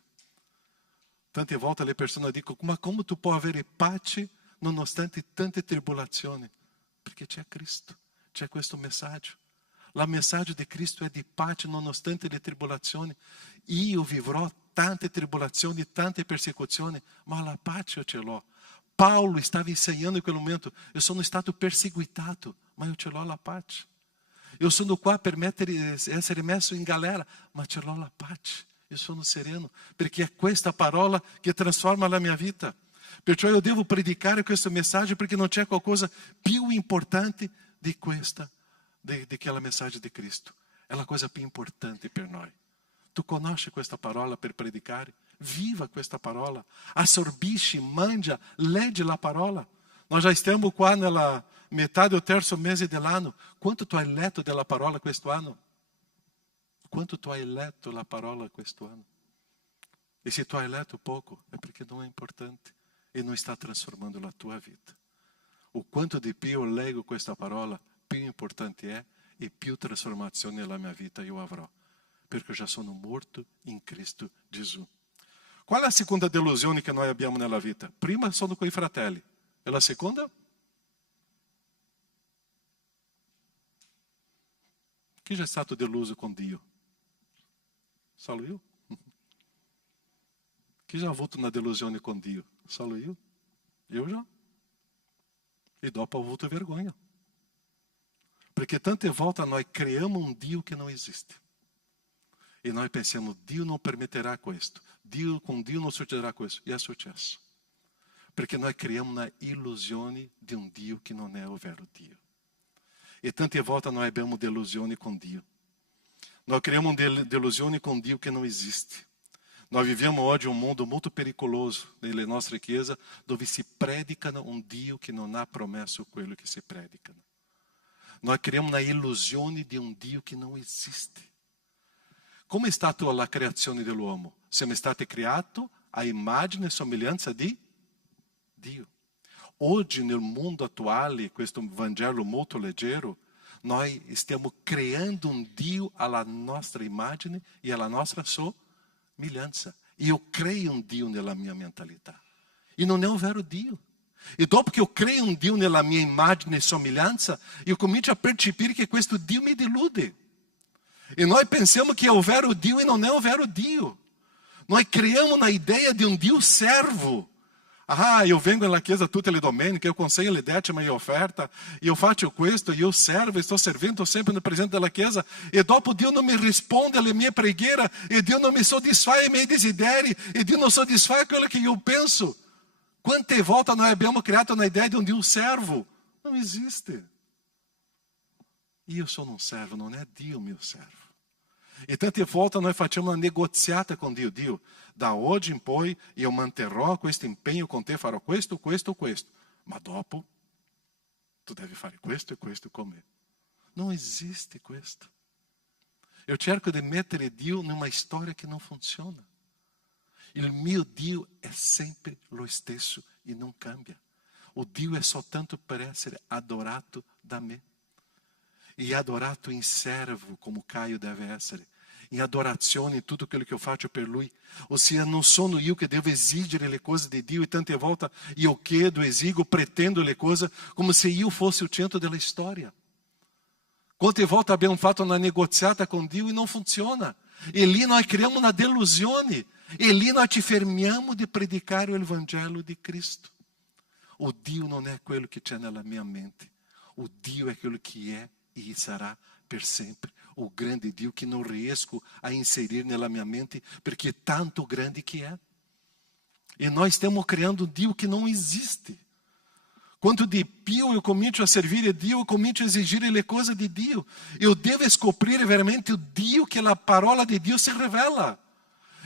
Tante volte le persone dicono, ma come tu puoi avere pace nonostante tante tribolazioni? Perché c'è Cristo, c'è questo messaggio. Il messaggio di Cristo è di pace nonostante le tribolazioni. Io vivrò tante tribolazioni, tante persecuzioni, ma la pace io ce l'ho. Paulo estava insegnando in quel momento: io sono stato perseguitato, ma io ce l'ho la pace. Io sono qua per essere messo in galera, ma ce l'ho la pace. Io sono sereno, perché è questa parola che trasforma la mia vita. Perciò io devo predicare questo messaggio, perché non c'è qualcosa più importante di questa, di quella mensagem di Cristo. È la cosa più importante per noi. Tu conosci questa parola per predicare? Viva questa parola. Assorbisci, mangia, legge la parola. Nós já estamos qua nella metade do terzo mese dell'anno. Quanto tu hai letto della parola questo anno? Quanto tu hai letto la parola questo anno? E se tu hai letto pouco, è perché non è importante e non sta trasformando la tua vita. O quanto di più leggo questa parola, più importante è e più trasformazione nella mia vita io avrò. Perché eu já sono morto in Cristo Gesù. Qual è la seconda delusione che noi abbiamo nella vita? Prima sono coi fratelli. E la seconda? Chi já è stato deluso con Dio? Solo io? Chi già ha avuto una delusione con Dio? Solo io? Io già? E dopo ho avuto vergogna. Perché tante volte noi creiamo un Dio che non esiste. E noi pensiamo: Dio non permetterà questo, con Dio non succederà questo. E è successo. Perché noi creiamo una illusione di un Dio che non è o vero Dio. E tante volte noi abbiamo delusione con Dio. Noi creiamo delusione con Dio che non esiste. Noi viviamo oggi un mondo molto pericoloso nelle nostre chiese, dove si predicano un Dio che non ha promesso quello che si predicano. Noi creiamo una illusione di un Dio che non esiste. Come è stata la creazione dell'uomo? Siamo stati creati a immagine e somiglianza di Dio. Oggi nel mondo attuale, questo Vangelo molto leggero, noi stiamo creando un Dio alla nostra immagine e alla nostra somiglianza. Io creo un Dio nella mia mentalità. E non è un vero Dio. E dopo che io creo un Dio nella mia immagine e somiglianza, io comincio a percepire che questo Dio mi delude. E noi pensiamo che è o vero Dio e non è o vero Dio. Noi creiamo una ideia di un Dio servo. Ah, io vengo nella chiesa tutte le domeniche, io consegno le decime e offerta, io faccio questo, io servo, sto servindo sempre no presente della chiesa, e dopo Dio non mi risponde alle mie preghiere, e Dio non mi soddisfa i miei desideri, e Dio non soddisfa quello che io penso. Quante volte noi abbiamo creato una idea di un Dio servo? Non esiste. Io sono un servo, non è Dio mio servo. E tante volte noi facciamo una negoziata con Dio. Dio, da oggi in poi io manterrò questo impegno con te, farò questo, questo, questo. Ma dopo tu devi fare questo e questo con me. Non esiste questo. Io cerco di mettere Dio in una storia che non funziona. Il mio Dio è sempre lo stesso e non cambia. O Dio è soltanto per essere adorato da me. E adorato in servo, come Caio deve essere, in adorazione in tutto quello che io faccio per Lui. Ossia, non sono io che devo esigere le cose di Dio, e tante volte io chiedo, esigo, pretendo le cose come se io fossi il centro della storia. Quante volte abbiamo fatto una negoziata con Dio e non funziona. E lì noi creiamo una delusione. E lì noi ci fermiamo di predicare il Vangelo di Cristo. O Dio non è quello che c'è nella mia mente. O Dio è quello che è e sarà per sempre. O grande Dio que não riesco a inserir nella mia mente, perché è tanto grande que é. E nós estamos criando um Dio que não existe. Quanto de più eu comincio a servire Dio, eu comincio a exigir le cose di Dio. Eu devo scoprire veramente o Dio che la parola di Dio si rivela.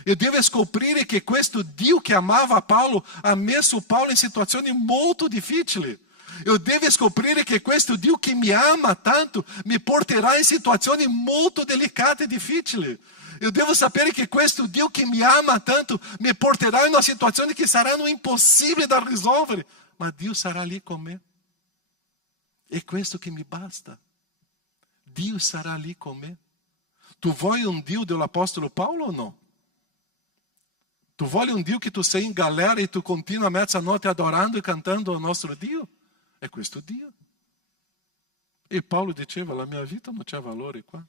Eu devo scoprire che questo Dio che amava Paulo ha messo Paulo in situazioni molto difficili. Eu devo scoprire che questo Dio che mi ama tanto mi porterà in situazioni molto delicate e difficili. Eu devo sapere che questo Dio che mi ama tanto mi porterà in una situazione che saranno impossibili da risolvere, ma Dio sarà lì con me. È questo che mi basta. Dio sarà lì con me. Tu vuoi un Dio dell'Apostolo Paolo o no? Tu vuoi un Dio che tu sei in galera e tu continui a mezzanotte adorando e cantando al nostro Dio? È questo Dio. E Paulo diceva: la mia vita non c'è valore qua.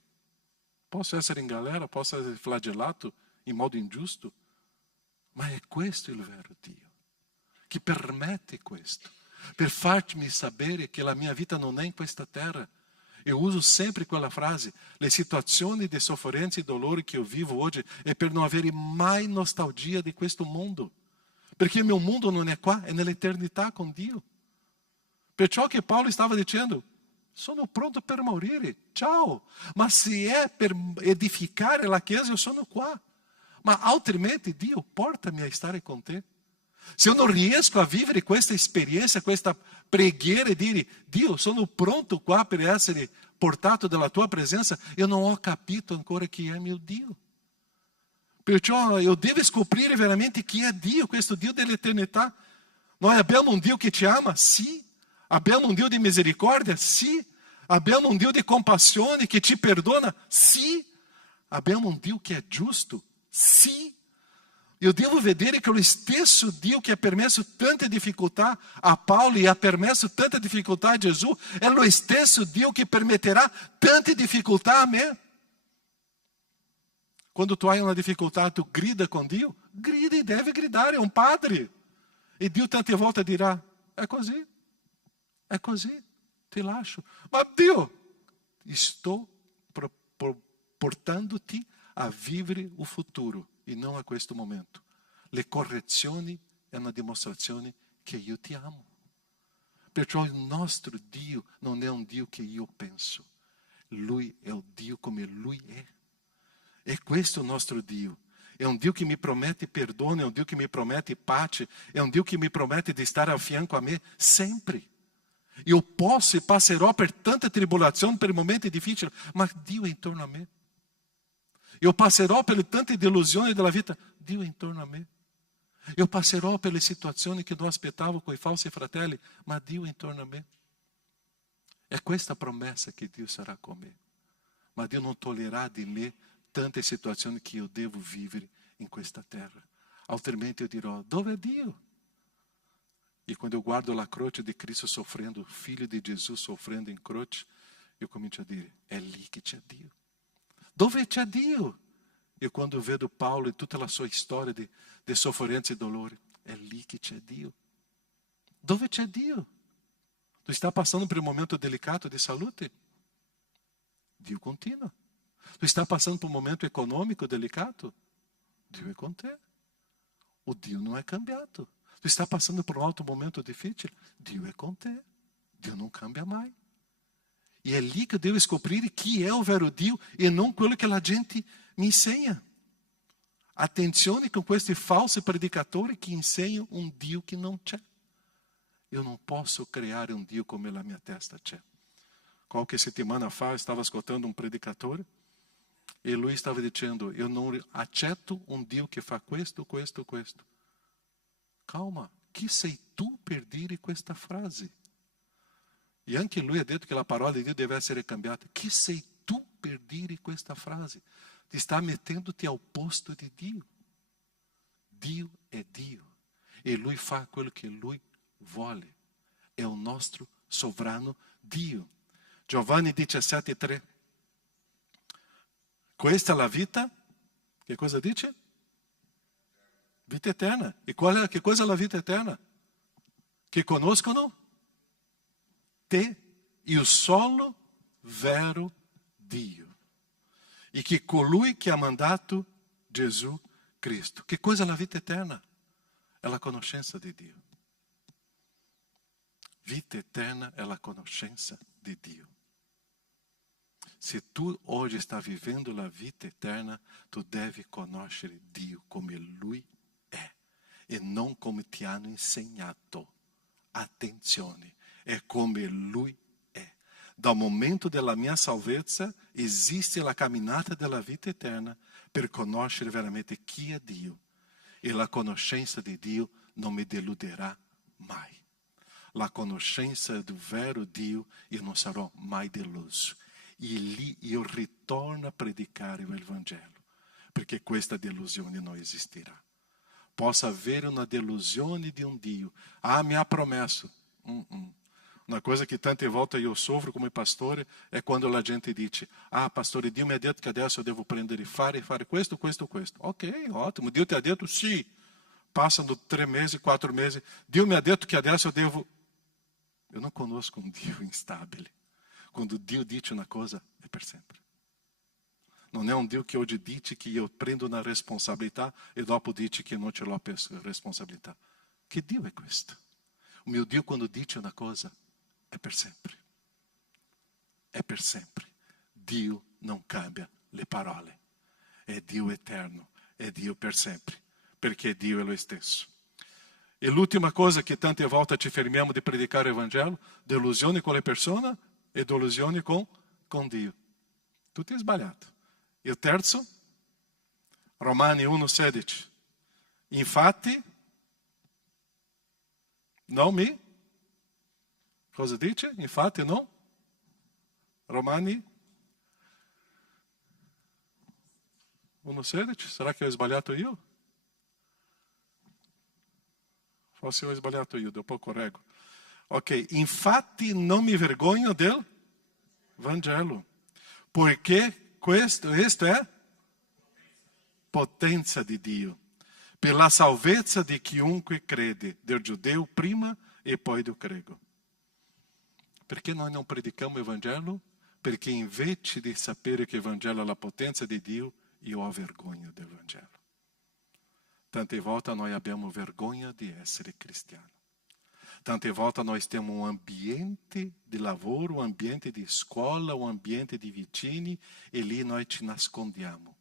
Posso essere in galera, posso essere flagellato in modo ingiusto, ma è questo il vero Dio, che permette questo, per farmi sapere che la mia vita non è in questa terra. Eu uso sempre quella frase: le situazioni di sofferenza e dolore che io vivo oggi è per non avere mai nostalgia di questo mondo, perché il mio mondo non è qua, è nell'eternità con Dio. Perciò che Paolo stava dicendo: sono pronto per morire, ciao, ma se è per edificare la chiesa io sono qua, ma altrimenti Dio portami a stare con te. Se eu non riesco a vivere questa esperienza, questa preghiera e dire: Dio, sono pronto qua per essere portato dalla tua presenza, io non ho capito ancora chi è mio Dio. Perciò io devo scoprire veramente chi è Dio, questo Dio dell'eternità. Noi abbiamo un Dio che ci ama? Sì. Abbiamo un Dio di misericordia? Sì. Abbiamo un Dio di compassione che ci perdona? Sì. Abbiamo un Dio che è giusto? Sì. Eu devo vedere che lo stesso Dio che ha permesso tanta difficoltà a Paulo e ha permesso tanta difficoltà a Gesù, è lo stesso Dio che permetterà tanta difficoltà a me. Quando tu hai una difficoltà, tu grida com Dio? Grida e deve gridare, é um padre. E Dio tante volte dirà: é così, ti lascio. Ma Dio, estou portando-te a vivere o futuro e não a questo momento. Le correzioni è una dimostrazione che io ti amo. Perciò il nostro Dio non è un Dio che io penso. Lui è un Dio come Lui è. E questo è il nostro Dio. È un Dio che mi promette perdono, è un Dio che mi promette pace, è un Dio che mi promette di stare a fianco a me sempre. Io posso e passerò per tanta tribolazione, per momenti difficili, ma Dio è intorno a me. Io passerò per le tante delusioni della vita, Dio è intorno a me. Io passerò per le situazioni che non aspettavo con i falsi fratelli, ma Dio è intorno a me. È questa promessa che Dio sarà con me. Ma Dio non toglierà di me tante situazioni che io devo vivere in questa terra. Altrimenti io dirò: dove è Dio? E quando io guardo la croce di Cristo soffrendo, il figlio di Gesù soffrendo in croce, io comincio a dire: è lì che c'è Dio. Dove c'è Dio? E quando vedo Paolo e tutta la sua storia di sofferenza e dolore, è lì che c'è Dio. Dove c'è Dio? Tu stai passando per un momento delicato di salute? Dio continua. Tu stai passando por um momento econômico delicado? Dio è con te. O Dio non è cambiato. Tu stai passando por um altro momento difficile? Dio è con te. Dio non cambia mai. E é lì che devo scoprire chi è o vero Dio e non quello che la gente mi insegna. Attenzione con questi falsi predicatori che insegnano un Dio che non c'è. Io non posso creare un Dio come la mia testa c'è. Qualche settimana fa stavo ascoltando un predicatore e lui stava dicendo: io non accetto un Dio che fa questo. Calma, chi sei tu per dire questa frase? E anche lui ha detto che la parola di Dio deve essere cambiata. Chi sei tu per dire questa frase? Ti sta mettendoti al posto di Dio. Dio è Dio e Lui fa quello che Lui vuole. È il nostro sovrano Dio. Giovanni 17,3. Questa è la vita. Che cosa dice? Vita eterna. E che cosa è la vita eterna? Che conoscono te, il solo vero Dio. E che colui che ha mandato Gesù Cristo. Che cosa è la vita eterna? È la conoscenza di Dio. Vita eterna è la conoscenza di Dio. Se tu oggi stai vivendo la vita eterna, tu devi conoscere Dio come Lui è e non come ti hanno insegnato. Attenzione, è come Lui è. Dal momento della mia salvezza esiste la camminata della vita eterna per conoscere veramente chi è Dio. E la conoscenza di Dio non mi deluderà mai. La conoscenza del vero Dio, io non sarò mai deluso. E lì io ritorno a predicare il Vangelo, perché questa delusione non esisterà. Possa avere una delusione di un Dio. Ah, mi ha promesso. Una cosa che tante volte io soffro come pastore è quando la gente dice: ah, pastore, Dio mi ha detto che adesso devo prendere e fare questo. Ok, ottimo. Dio ti ha detto sì. passano 3 meses, 4 meses. Dio mi ha detto che adesso devo... Eu não conosco um Dio instabile. Quando Dio dice una cosa, è per sempre. Non è un Dio che oggi dice che io prendo una responsabilità e dopo dice che non ce l'ho per responsabilità. Che Dio è questo? O mio Dio quando dice una cosa, è per sempre. È per sempre. Dio non cambia le parole. È Dio eterno, è Dio per sempre, perché Dio è lo stesso. E l'ultima cosa che tante volte ci fermiamo di predicare il Vangelo, delusione con le persone e delusione con Dio. Tutto è sbagliato. E il terzo, Romani 1,16. Infatti, non mi... Cosa dice? Infatti non? Romani 1,16? Será che ho sbagliato io? Forse ho sbagliato io, dopo correggo. Ok, infatti non mi vergogno del Vangelo, perché questo è potenza di Dio, per la salvezza di chiunque crede, del giudeo prima e poi del grego. Perché noi non predichiamo il Vangelo? Perché invece di sapere che il Vangelo è la potenza di Dio, io ho vergogna del Vangelo. Tante volte noi abbiamo vergogna di essere cristiani. Tante volte noi temos um ambiente de lavoro, um ambiente de escola, um ambiente de vicini e lì noi ci nascondiamo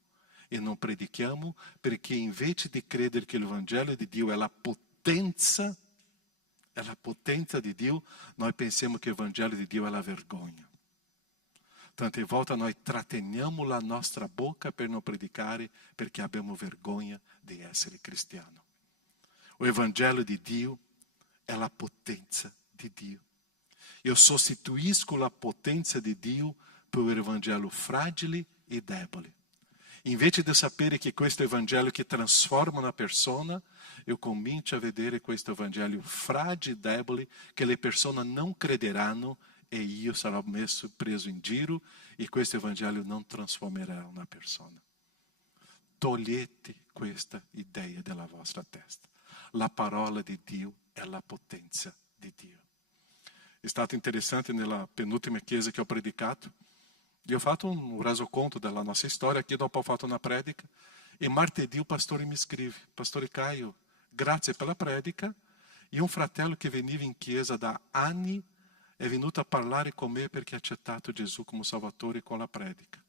e non predichiamo perché invece di credere che il Vangelo di Dio è la potenza di Dio, noi pensiamo che il Vangelo di Dio è la vergogna. Tante volte noi tratteniamo la nostra bocca per non predicare perché abbiamo vergogna di essere cristiano. O Evangelho di Dio è la potenza di Dio. Io sostituisco la potenza di Dio per il Vangelo fragile e debole. Invece di sapere che questo è il Vangelo che trasforma una persona, io comincio a vedere questo Vangelo fragile e debole che le persone non crederanno e io sarò messo preso in giro e questo Vangelo non trasformerà una persona. Togliete questa idea dalla vostra testa. La parola di Dio è la potenza di Dio. È stato interessante nella penultima chiesa che ho predicato. Io ho fatto un resoconto della nostra storia, che dopo ho fatto una predica e martedì il pastore mi scrive: Pastore Caio, grazie per la predica. E un fratello che veniva in chiesa da anni è venuto a parlare con me perché ha accettato Gesù come Salvatore con la predica.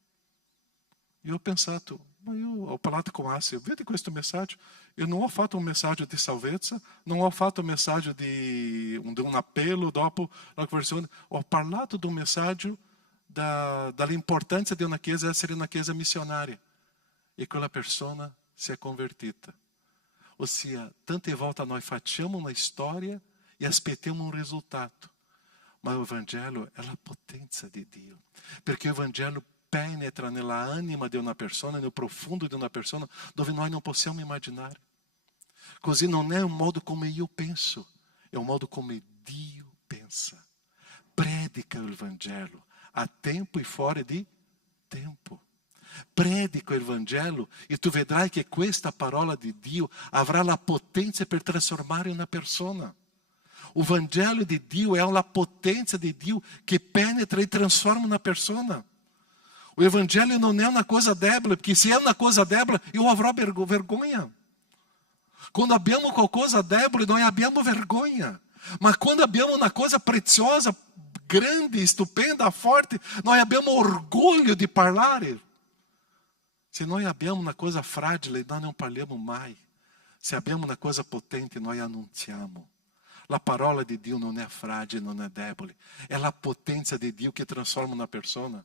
Io ho pensato, ma io ho parlato con Assia, vedi questo messaggio? Io non ho fatto un messaggio di salvezza, non ho fatto un messaggio di un appello dopo la conversione, ho parlato di un messaggio dall'importanza di una chiesa essere una chiesa missionaria. E quella persona si è convertita. Ossia, tante volte noi facciamo una storia e aspettiamo un risultato. Ma il Vangelo è la potenza di Dio. Perché il Vangelo penetra nella anima di una persona, nel profondo di una persona, dove noi non possiamo immaginare. Così non è un modo come io penso, è un modo come Dio pensa. Predica il Vangelo a tempo e fuori di tempo. Predica il Vangelo e tu vedrai che questa parola di Dio avrà la potenza per trasformare una persona. O Vangelo di Dio è la potenza di Dio che penetra e trasforma una persona. O Evangelho non è una cosa debole, perché se è una cosa debole, io avrò vergogna. Quando abbiamo qualcosa debole, noi abbiamo vergogna. Ma quando abbiamo una cosa preziosa, grande, stupenda, forte, noi abbiamo orgoglio di parlare. Se noi abbiamo una cosa fragile, noi non parliamo mai. Se abbiamo una cosa potente, noi annunziamo. La parola di Dio non è fragile, non è debole. È la potenza di Dio che trasforma una persona.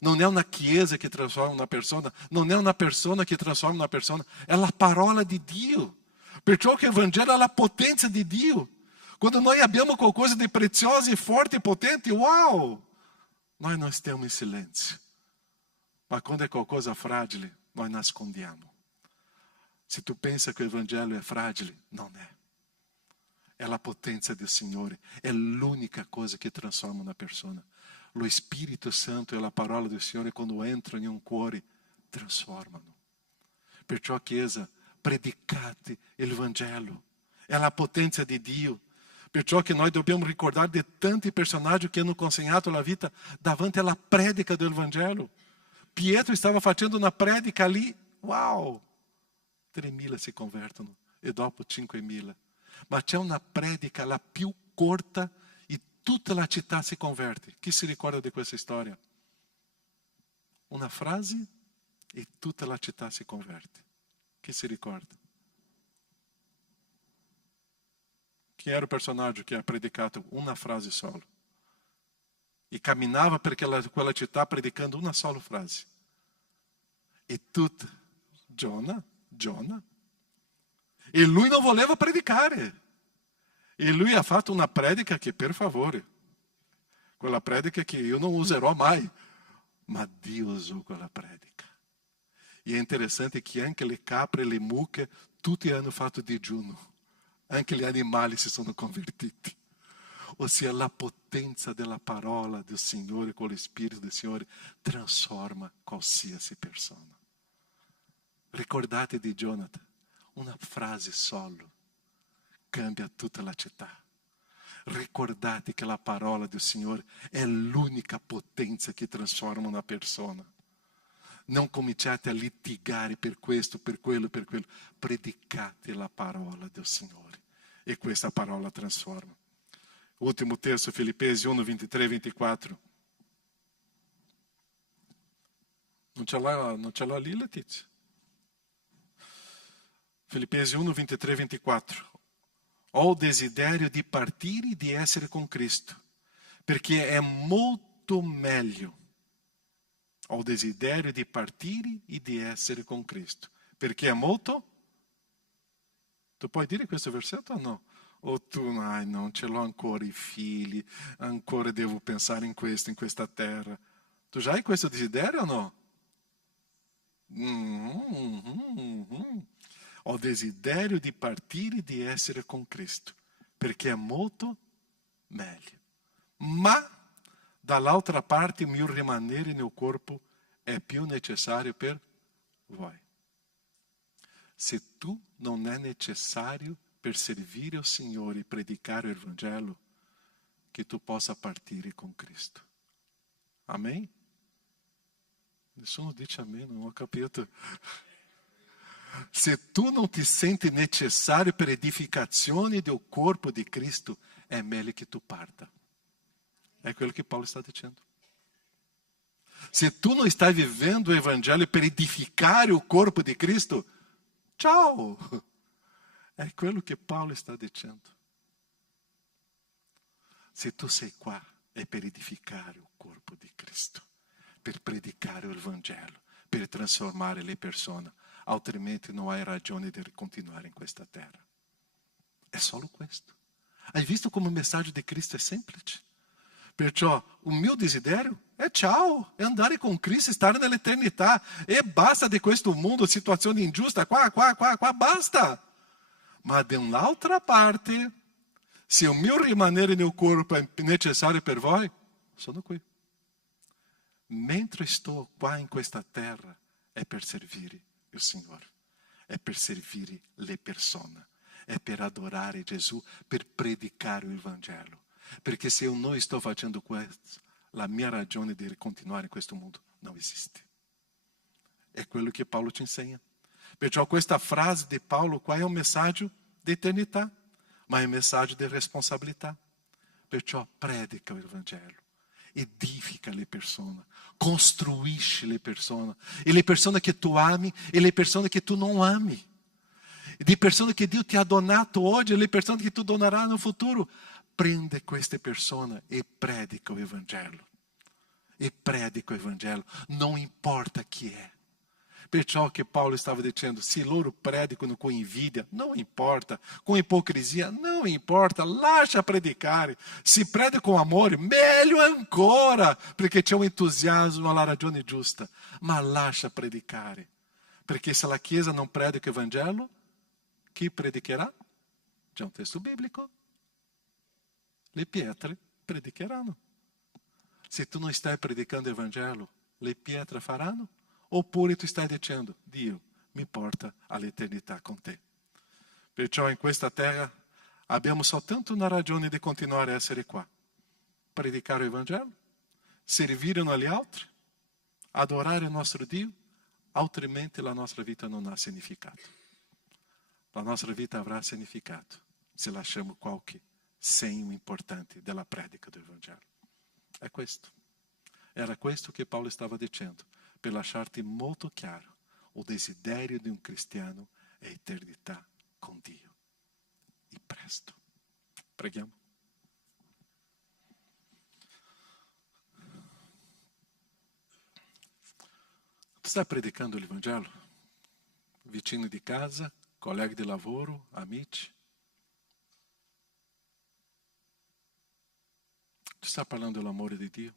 Non è una chiesa che trasforma una persona, non è una persona che trasforma una persona, è la parola di Dio. Perciò che il Vangelo è la potenza di Dio. Quando noi abbiamo qualcosa di prezioso e forte e potente, uau! Noi non stiamo in silenzio. Ma quando è qualcosa fragile, noi nascondiamo. Se tu pensa che il Vangelo è fragile, non è. È la potenza del Signore, è l'unica cosa che trasforma una persona. Lo Spirito Santo e la parola del Signore, quando entrano in un cuore, trasformano. Perciò, Chiesa, predicate il Vangelo. È la potenza di Dio. Perciò che noi dobbiamo ricordare di tanti personaggi che hanno consegnato la vita davanti alla predica del Vangelo. Pietro stava facendo una predica lì, wow! 3.000 si convertono e dopo 5.000. Ma c'è una predica, la più corta, e tutta la città si converte. Chi si ricorda di questa storia? Una frase e tutta la città si converte. Chi si ricorda? Chi era o personaggio che ha predicato una frase solo? E camminava per quella città predicando una sola frase. E tutto, Giona. E lui non voleva predicare. E lui ha fatto una predica che, per favore, quella predica che io non userò mai. Ma Dio usò quella predica. E è interessante che anche le capre e le mucche, tutti hanno fatto digiuno. Anche gli animali si sono convertiti. Ossia, la potenza della parola del Signore con lo Spirito del Signore trasforma qualsiasi persona. Ricordate di Jonathan, una frase solo cambia tutta la città. Ricordate che la parola del Signore è l'unica potenza che trasforma una persona. Non cominciate a litigare per questo, per quello, per quello. Predicate la parola del Signore e questa parola trasforma. Ultimo testo, Filippesi 1, 23, 24. Non ce l'ha lì, Letizia? Filippesi 1, 23, 24. Ho il desiderio di partire e di essere con Cristo, perché è molto meglio. Ho il desiderio di partire e di essere con Cristo, perché è molto. Tu puoi dire questo versetto o no? O tu, non ce l'ho ancora i figli, ancora devo pensare in questo, in questa terra. Tu già hai questo desiderio o no? Ho desiderio di partire e di essere con Cristo, perché è molto meglio. Ma, dall'altra parte, il mio rimanere nel corpo è più necessario per voi. Se tu non è necessario per servire il Signore e predicare il Vangelo, che tu possa partire con Cristo. Amém? Nessuno dice amém, non ho capito. Se tu non ti senti necessario per edificazione del corpo di Cristo, è meglio che tu parta. È quello che Paolo sta dicendo. Se tu non stai vivendo o Evangelho per edificare o corpo di Cristo, ciao! È quello che Paolo sta dicendo. Se tu sei qua, è per edificare o corpo di Cristo, per predicare il Vangelo, per trasformare le persone, altrimenti non hai ragione di continuare in questa terra. È solo questo. Hai visto come il messaggio di Cristo è semplice? Perciò il mio desiderio è ciao, è andare con Cristo, stare nell'eternità e basta di questo mondo, situazione ingiusta, qua, basta. Ma da un'altra parte, se il mio rimanere nel corpo è necessario per voi, sono qui. Mentre sto qua in questa terra, è per servire il Signore, è per servire le persone, è per adorare Gesù, per predicare il Vangelo. Perché se io non sto facendo questo, la mia ragione di continuare in questo mondo non esiste. È quello che Paolo ci insegna. Perciò questa frase di Paolo qua è un messaggio di eternità, ma è un messaggio di responsabilità. Perciò predica il Vangelo, edifica le persone, costruisci le persone, e le persone che tu ami e le persone che tu non ami, di persone che Dio ti ha donato oggi e le persone che tu donerai no futuro. Prende queste persone e predica il Vangelo. E predica il Vangelo, non importa chi è. Perciò che Paolo stava dicendo, se loro predicano com invidia, não importa, com hipocrisia, não importa, lascia predicare. Se predica com amor, meglio ancora, perché c'è un entusiasmo alla ragione giusta. Ma lascia predicare, perché se la Chiesa non predica il Vangelo, chi predicherà? C'è un testo biblico. Le pietre predicheranno. Se tu non stai predicando il Vangelo, le pietre faranno? Oppure tu stai dicendo, Dio, mi porta all'eternità con te. Perciò in questa terra abbiamo soltanto una ragione di continuare a essere qua. Predicare il Vangelo, servire agli altri, adorare il nostro Dio, altrimenti la nostra vita non ha significato. La nostra vita avrà significato se lasciamo qualche segno importante della predica del Vangelo. È questo. Era questo che Paolo stava dicendo, per lasciarti molto chiaro, o desiderio di un cristiano è eternità con Dio. E presto. Preghiamo. Tu stai predicando il Vangelo? Vicino di casa, colleghi di lavoro, amici? Tu stai parlando dell'amore di Dio?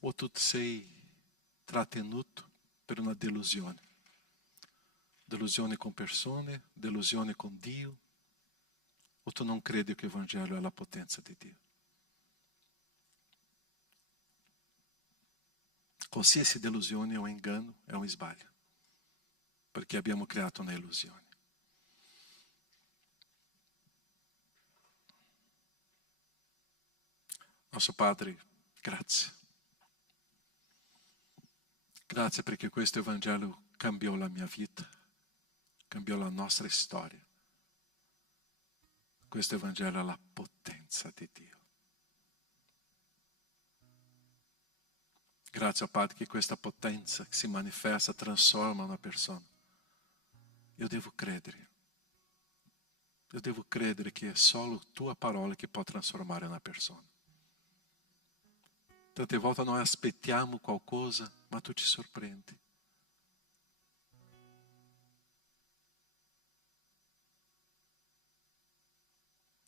O tu sei trattenuto per una delusione? Delusione con persone, delusione con Dio? O tu non credi che il Vangelo è la potenza di Dio? Qualsiasi delusione è un inganno, è un sbaglio, perché abbiamo creato una illusione. Nostro Padre, grazie. Grazie perché questo Evangelo cambiò la mia vita, cambiò la nostra storia. Questo Evangelo è la potenza di Dio. Grazie, Padre, che questa potenza che si manifesta trasforma una persona. Io devo credere. Io devo credere che è solo tua parola che può trasformare una persona. Tante volte noi aspettiamo qualcosa, ma tu ci sorprendi.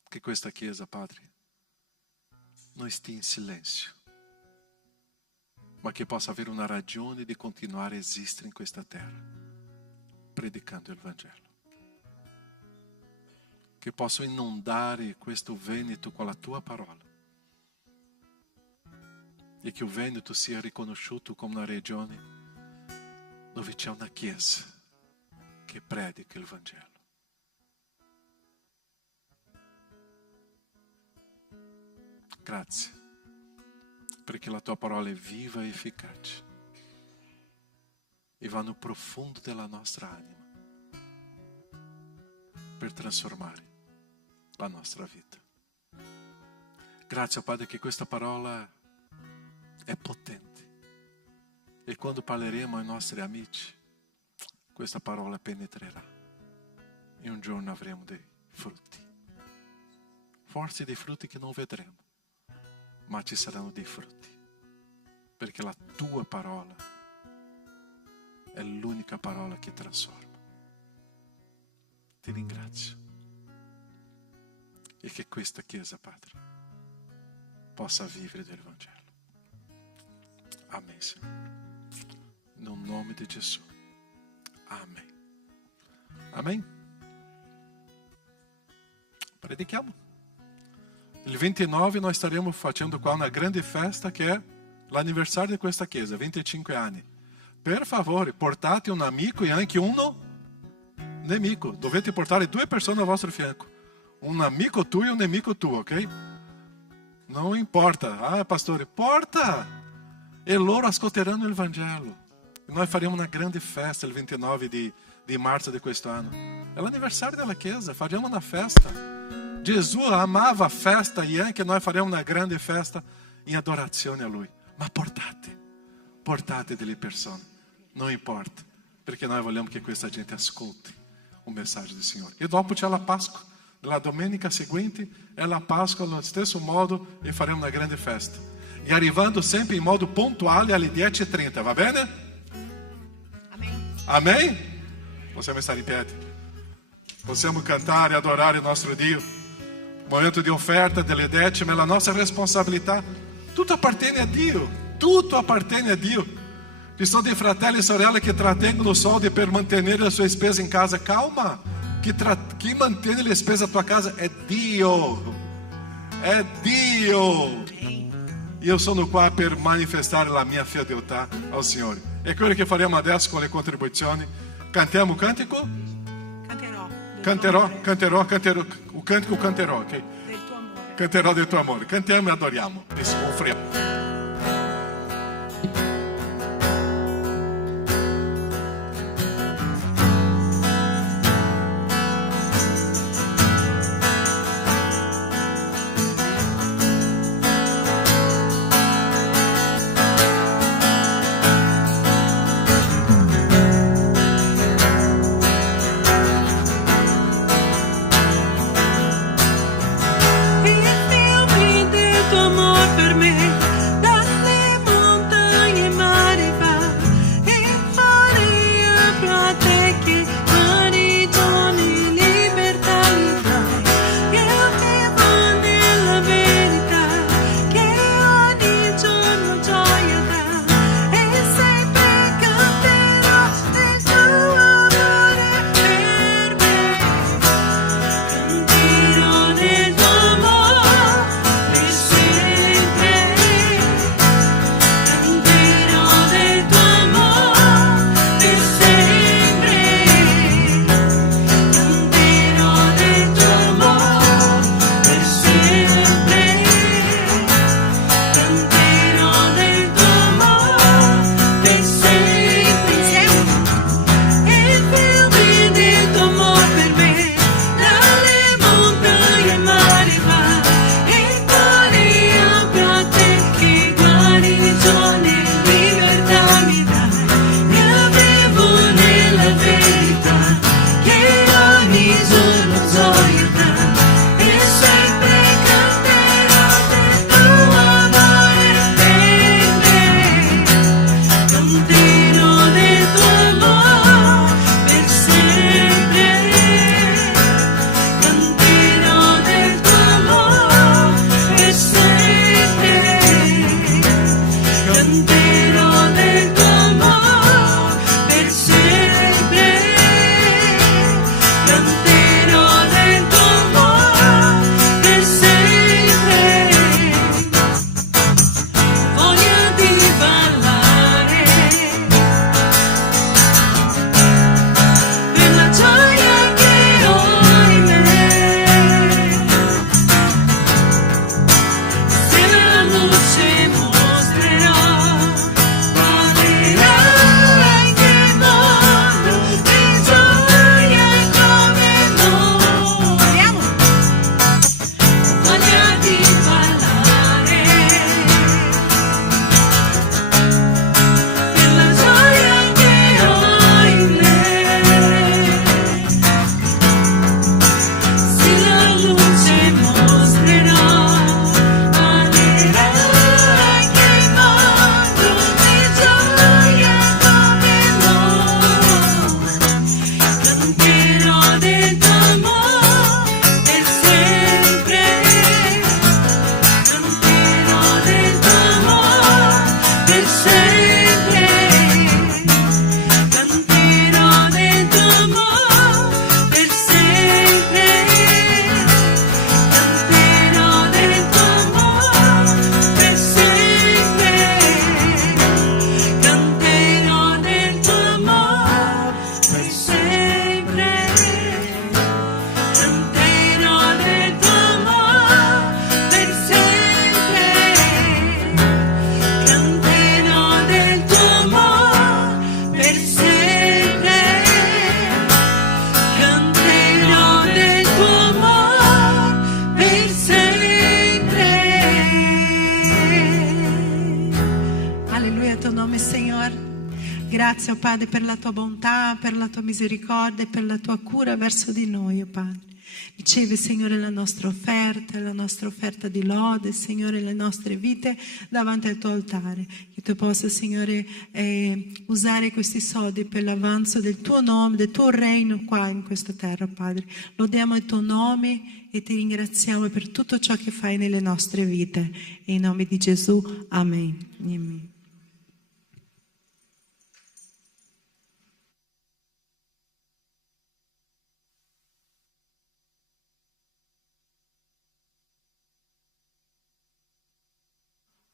Che questa Chiesa, Padre, non stia in silenzio, ma che possa avere una ragione di continuare a esistere in questa terra, predicando il Vangelo. Che possa inondare questo Veneto con la tua parola. E che il Veneto sia riconosciuto come una regione dove c'è una Chiesa che predica il Vangelo. Grazie, perché la tua parola è viva e efficace e va no profundo della nostra anima per trasformare la nostra vita. Grazie, Padre, che questa parola è potente e quando parleremo ai nostri amici, questa parola penetrerà e un giorno avremo dei frutti, forse dei frutti che non vedremo, ma ci saranno dei frutti, perché la tua parola è l'unica parola che trasforma. Ti ringrazio e che questa Chiesa, Padre, possa vivere del Vangelo. Amém, Senhor. No nome de Jesus. Amém. Amém? Predichiamo. Il 29 noi staremo facendo qua una grande festa che è l'anniversario di questa chiesa, 25 anni. Per favore, portate un amico e anche uno nemico. Dovete portare 2 persone al vostro fianco. Un amico tuo e un nemico tuo, ok? Non importa. Ah, pastore, porta! E loro ascolteranno il Vangelo. Noi faremo una grande festa il 29 di marzo di questo anno. È l'anniversario della Chiesa, faremo una festa. Gesù amava a festa e anche noi faremo una grande festa in adorazione a Lui. Ma portate delle persone, non importa, perché noi vogliamo che questa gente ascolti o messaggio del Signore. E dopo c'è la Pasqua. La domenica seguente è la Pasqua allo stesso modo e faremo una grande festa. E arrivando sempre in modo puntuale alle 10:30, va bene? Amém. Amém? Possiamo stare in piedi. Possiamo cantare e adorare il nostro Dio. Momento di offerta delle decime è la nostra responsabilità. Tutto appartiene a Dio. Tutto appartiene a Dio. Ci sono dei fratelli e sorelle che trattengono soldi per mantenere le sue spese in casa. Calma. Chi mantiene le spese a tua casa è Dio. È Dio. io sono qua per manifestare la mia fedeltà al Signore. E quello che faremo adesso con le contribuzioni, cantiamo un cantico? Canterò o cantico canterò, ok? Del tuo amore. Canterò del tuo amore, cantiamo e adoriamo e si offriamo. Grazie, oh Padre, per la tua bontà, per la tua misericordia e per la tua cura verso di noi, oh Padre. Ricevi, Signore, la nostra offerta di lode, Signore, le nostre vite davanti al tuo altare. Che tu possa, Signore, usare questi soldi per l'avanzo del tuo nome, del tuo reino qua in questa terra, Padre. Lodiamo il tuo nome e ti ringraziamo per tutto ciò che fai nelle nostre vite. In nome di Gesù, amen. Amen.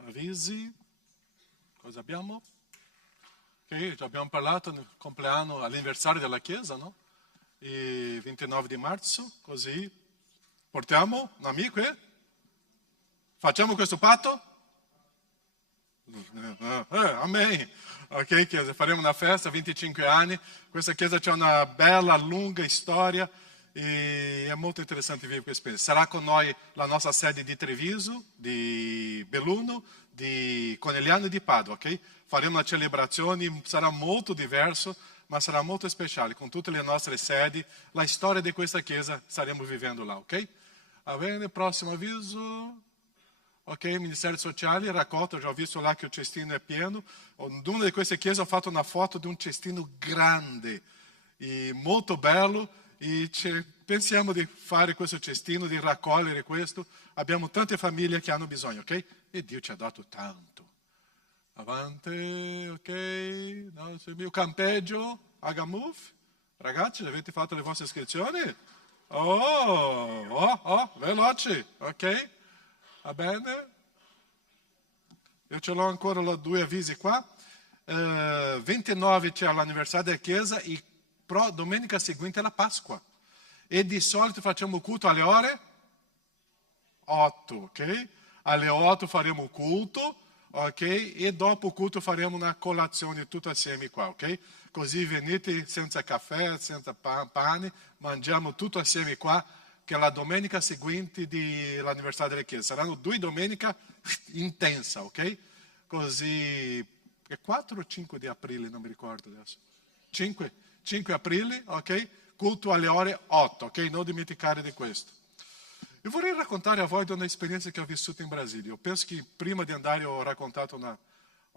avvisi. Cosa abbiamo? Ok, già abbiamo parlato del compleanno, all'anniversario della Chiesa, no? Il 29 di marzo, così portiamo un amico e facciamo questo patto? Amen. Ok, Chiesa, faremo una festa, 25 anni. Questa Chiesa c'è una bella, lunga storia e è molto interessante vivere questa esperienza. Sarà con noi la nostra sede di Treviso, di Belluno, di Conegliano e di Padova, ok? Faremo una celebrazione, sarà molto diverso, ma sarà molto speciale, con tutte le nostre sedi. La storia di questa Chiesa staremo vivendo là, ok? Va bene, prossimo avviso. Ok, Ministério Sociale, raccolta, già ho visto là che il cestino è pieno. In una di queste chiese ho fatto una foto di un cestino grande e molto bello e pensiamo di fare questo cestino, di raccogliere questo. Abbiamo tante famiglie che hanno bisogno, ok? E Dio ci ha dato tanto. Avanti, ok, no, il campeggio, Agamuf. Ragazzi, avete fatto le vostre iscrizioni? Veloci, ok? Va bene? Io ce l'ho ancora due avvisi qua. 29 c'è l'anniversario della Chiesa e domenica seguente è la Pasqua. E di solito facciamo il culto alle ore 8, ok? Alle 8 faremo il culto, ok? E dopo il culto faremo una colazione tutti assieme qua, ok? Così venite senza caffè, senza pane, mangiamo tutto assieme qua, che è la domenica seguente dell'anniversario della Chiesa. Saranno 2 domeniche intense, ok? Così, è 4 o 5 di aprile, non mi ricordo adesso. 5 aprile, ok? Culto alle ore 8, ok? Non dimenticare di questo. Io vorrei raccontare a voi di un'esperienza che ho vissuto in Brasile. Io penso che prima di andare ho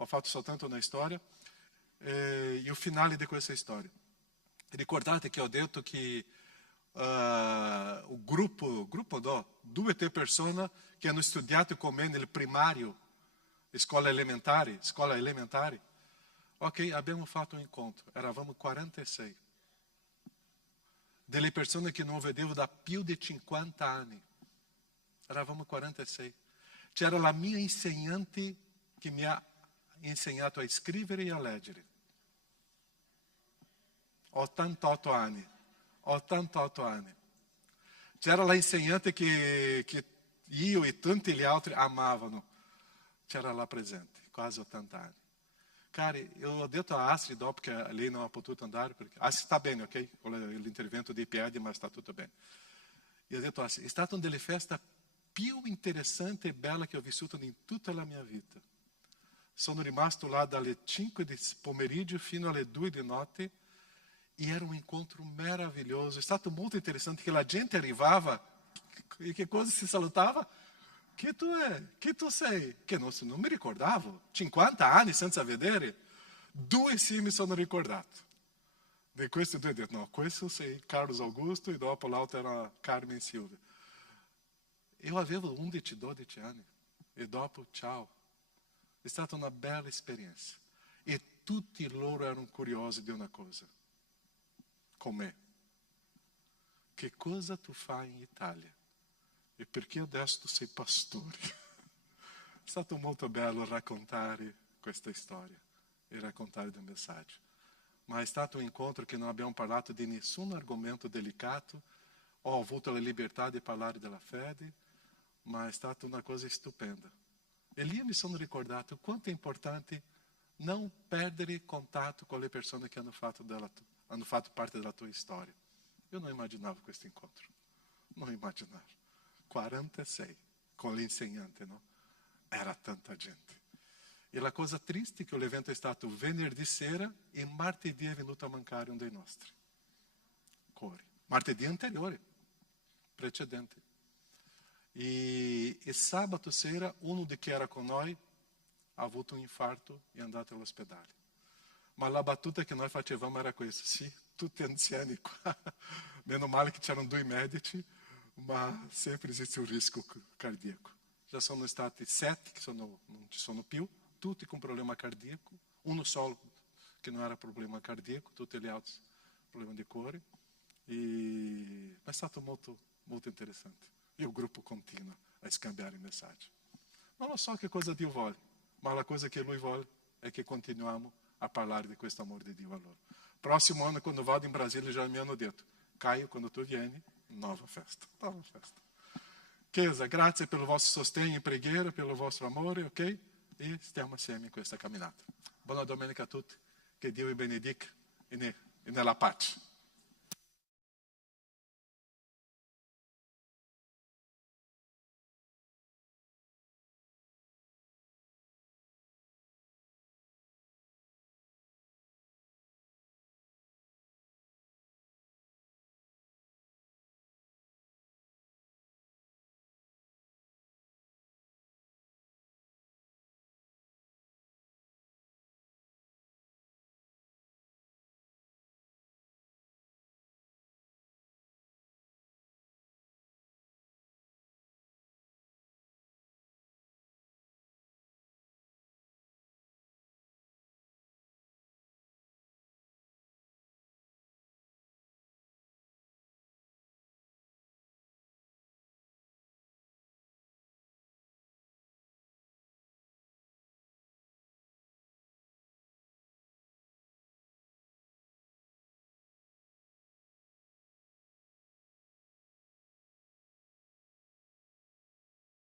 fatto soltanto una storia e il finale di questa storia. Ricordate che ho detto che o gruppo 2 o 3 persone che hanno studiato con me nel primario, scuola elementare. Ok, abbiamo fatto un incontro, eravamo 46. Delle persone che non vedevo da più di 50 anni. Eravamo 46. C'era la mia insegnante che mi ha insegnato a scrivere e a leggere. 88 anni. C'era l'insegnante che io e tanti gli altri amavano. C'era là presente, quasi 80 anni. Cari, io ho detto a Astrid dopo che lei non ha potuto andare, perché Astrid sta bene, ok? Con l'intervento dei piedi, ma sta tutto bene. Io ho detto a Astrid, è stata una delle feste più interessanti e belle che ho vissuto in tutta la mia vita. Sono rimasto là dalle 5 di pomeriggio fino alle 2 di notte e era un incontro meraviglioso. È stato molto interessante che la gente arrivava e che cosa si salutava? Chi tu è? Chi tu sei? Che non mi ricordavo. 50 anni senza vedere. 2 sì mi sono ricordato. Di questi 2 ho detto, no, questo sei Carlos Augusto e dopo l'altro era Carmen Silvia. Io avevo 11-12 anni e dopo, ciao. È stata una bella esperienza. E tutti loro erano curiosi di una cosa. Con me. Che cosa tu fai in Italia? E perché adesso tu sei pastore? È stato molto bello raccontare questa storia e raccontare il messaggio. Ma è stato un incontro che non abbiamo parlato di nessun argomento delicato. Ho avuto la libertà di parlare della fede, ma è stata una cosa stupenda. E lì mi sono ricordato quanto è importante non perdere contatto con le persone che hanno fatto parte della tua storia. Io non immaginavo questo incontro. Non immaginavo. 46 con l'insegnante, no? Era tanta gente. E la cosa triste è che l'evento è stato venerdì sera e martedì è venuto a mancare un dei nostri cori. Martedì anteriore, precedente. E sabato sera uno di che era con noi ha avuto un infarto e è andato all'ospedale. Ma la battuta che noi facevamo era questa: sì, tutti anziani qua, meno male che c'erano 2 medici, ma sempre esiste un rischio cardíaco. Già sono stati 7 che non ci sono più, tutti con problema cardíaco, uno solo che non era problema cardíaco, tutti gli altri problema di cuore. Ma è stato molto, molto interessante. E il gruppo continua a scambiare messaggi. Non lo so che cosa Dio vuole, ma la cosa che Lui vuole è che continuiamo a parlare di questo amore di Dio a loro. Prossimo anno, quando vado in Brasile, già mi hanno detto: Caio, quando tu vieni, nuova festa. Chiesa, grazie per il vostro sostegno in preghiera, per il vostro amore, ok? E stiamo assieme in questa camminata. Buona domenica a tutti, che Dio vi benedica e nella pace.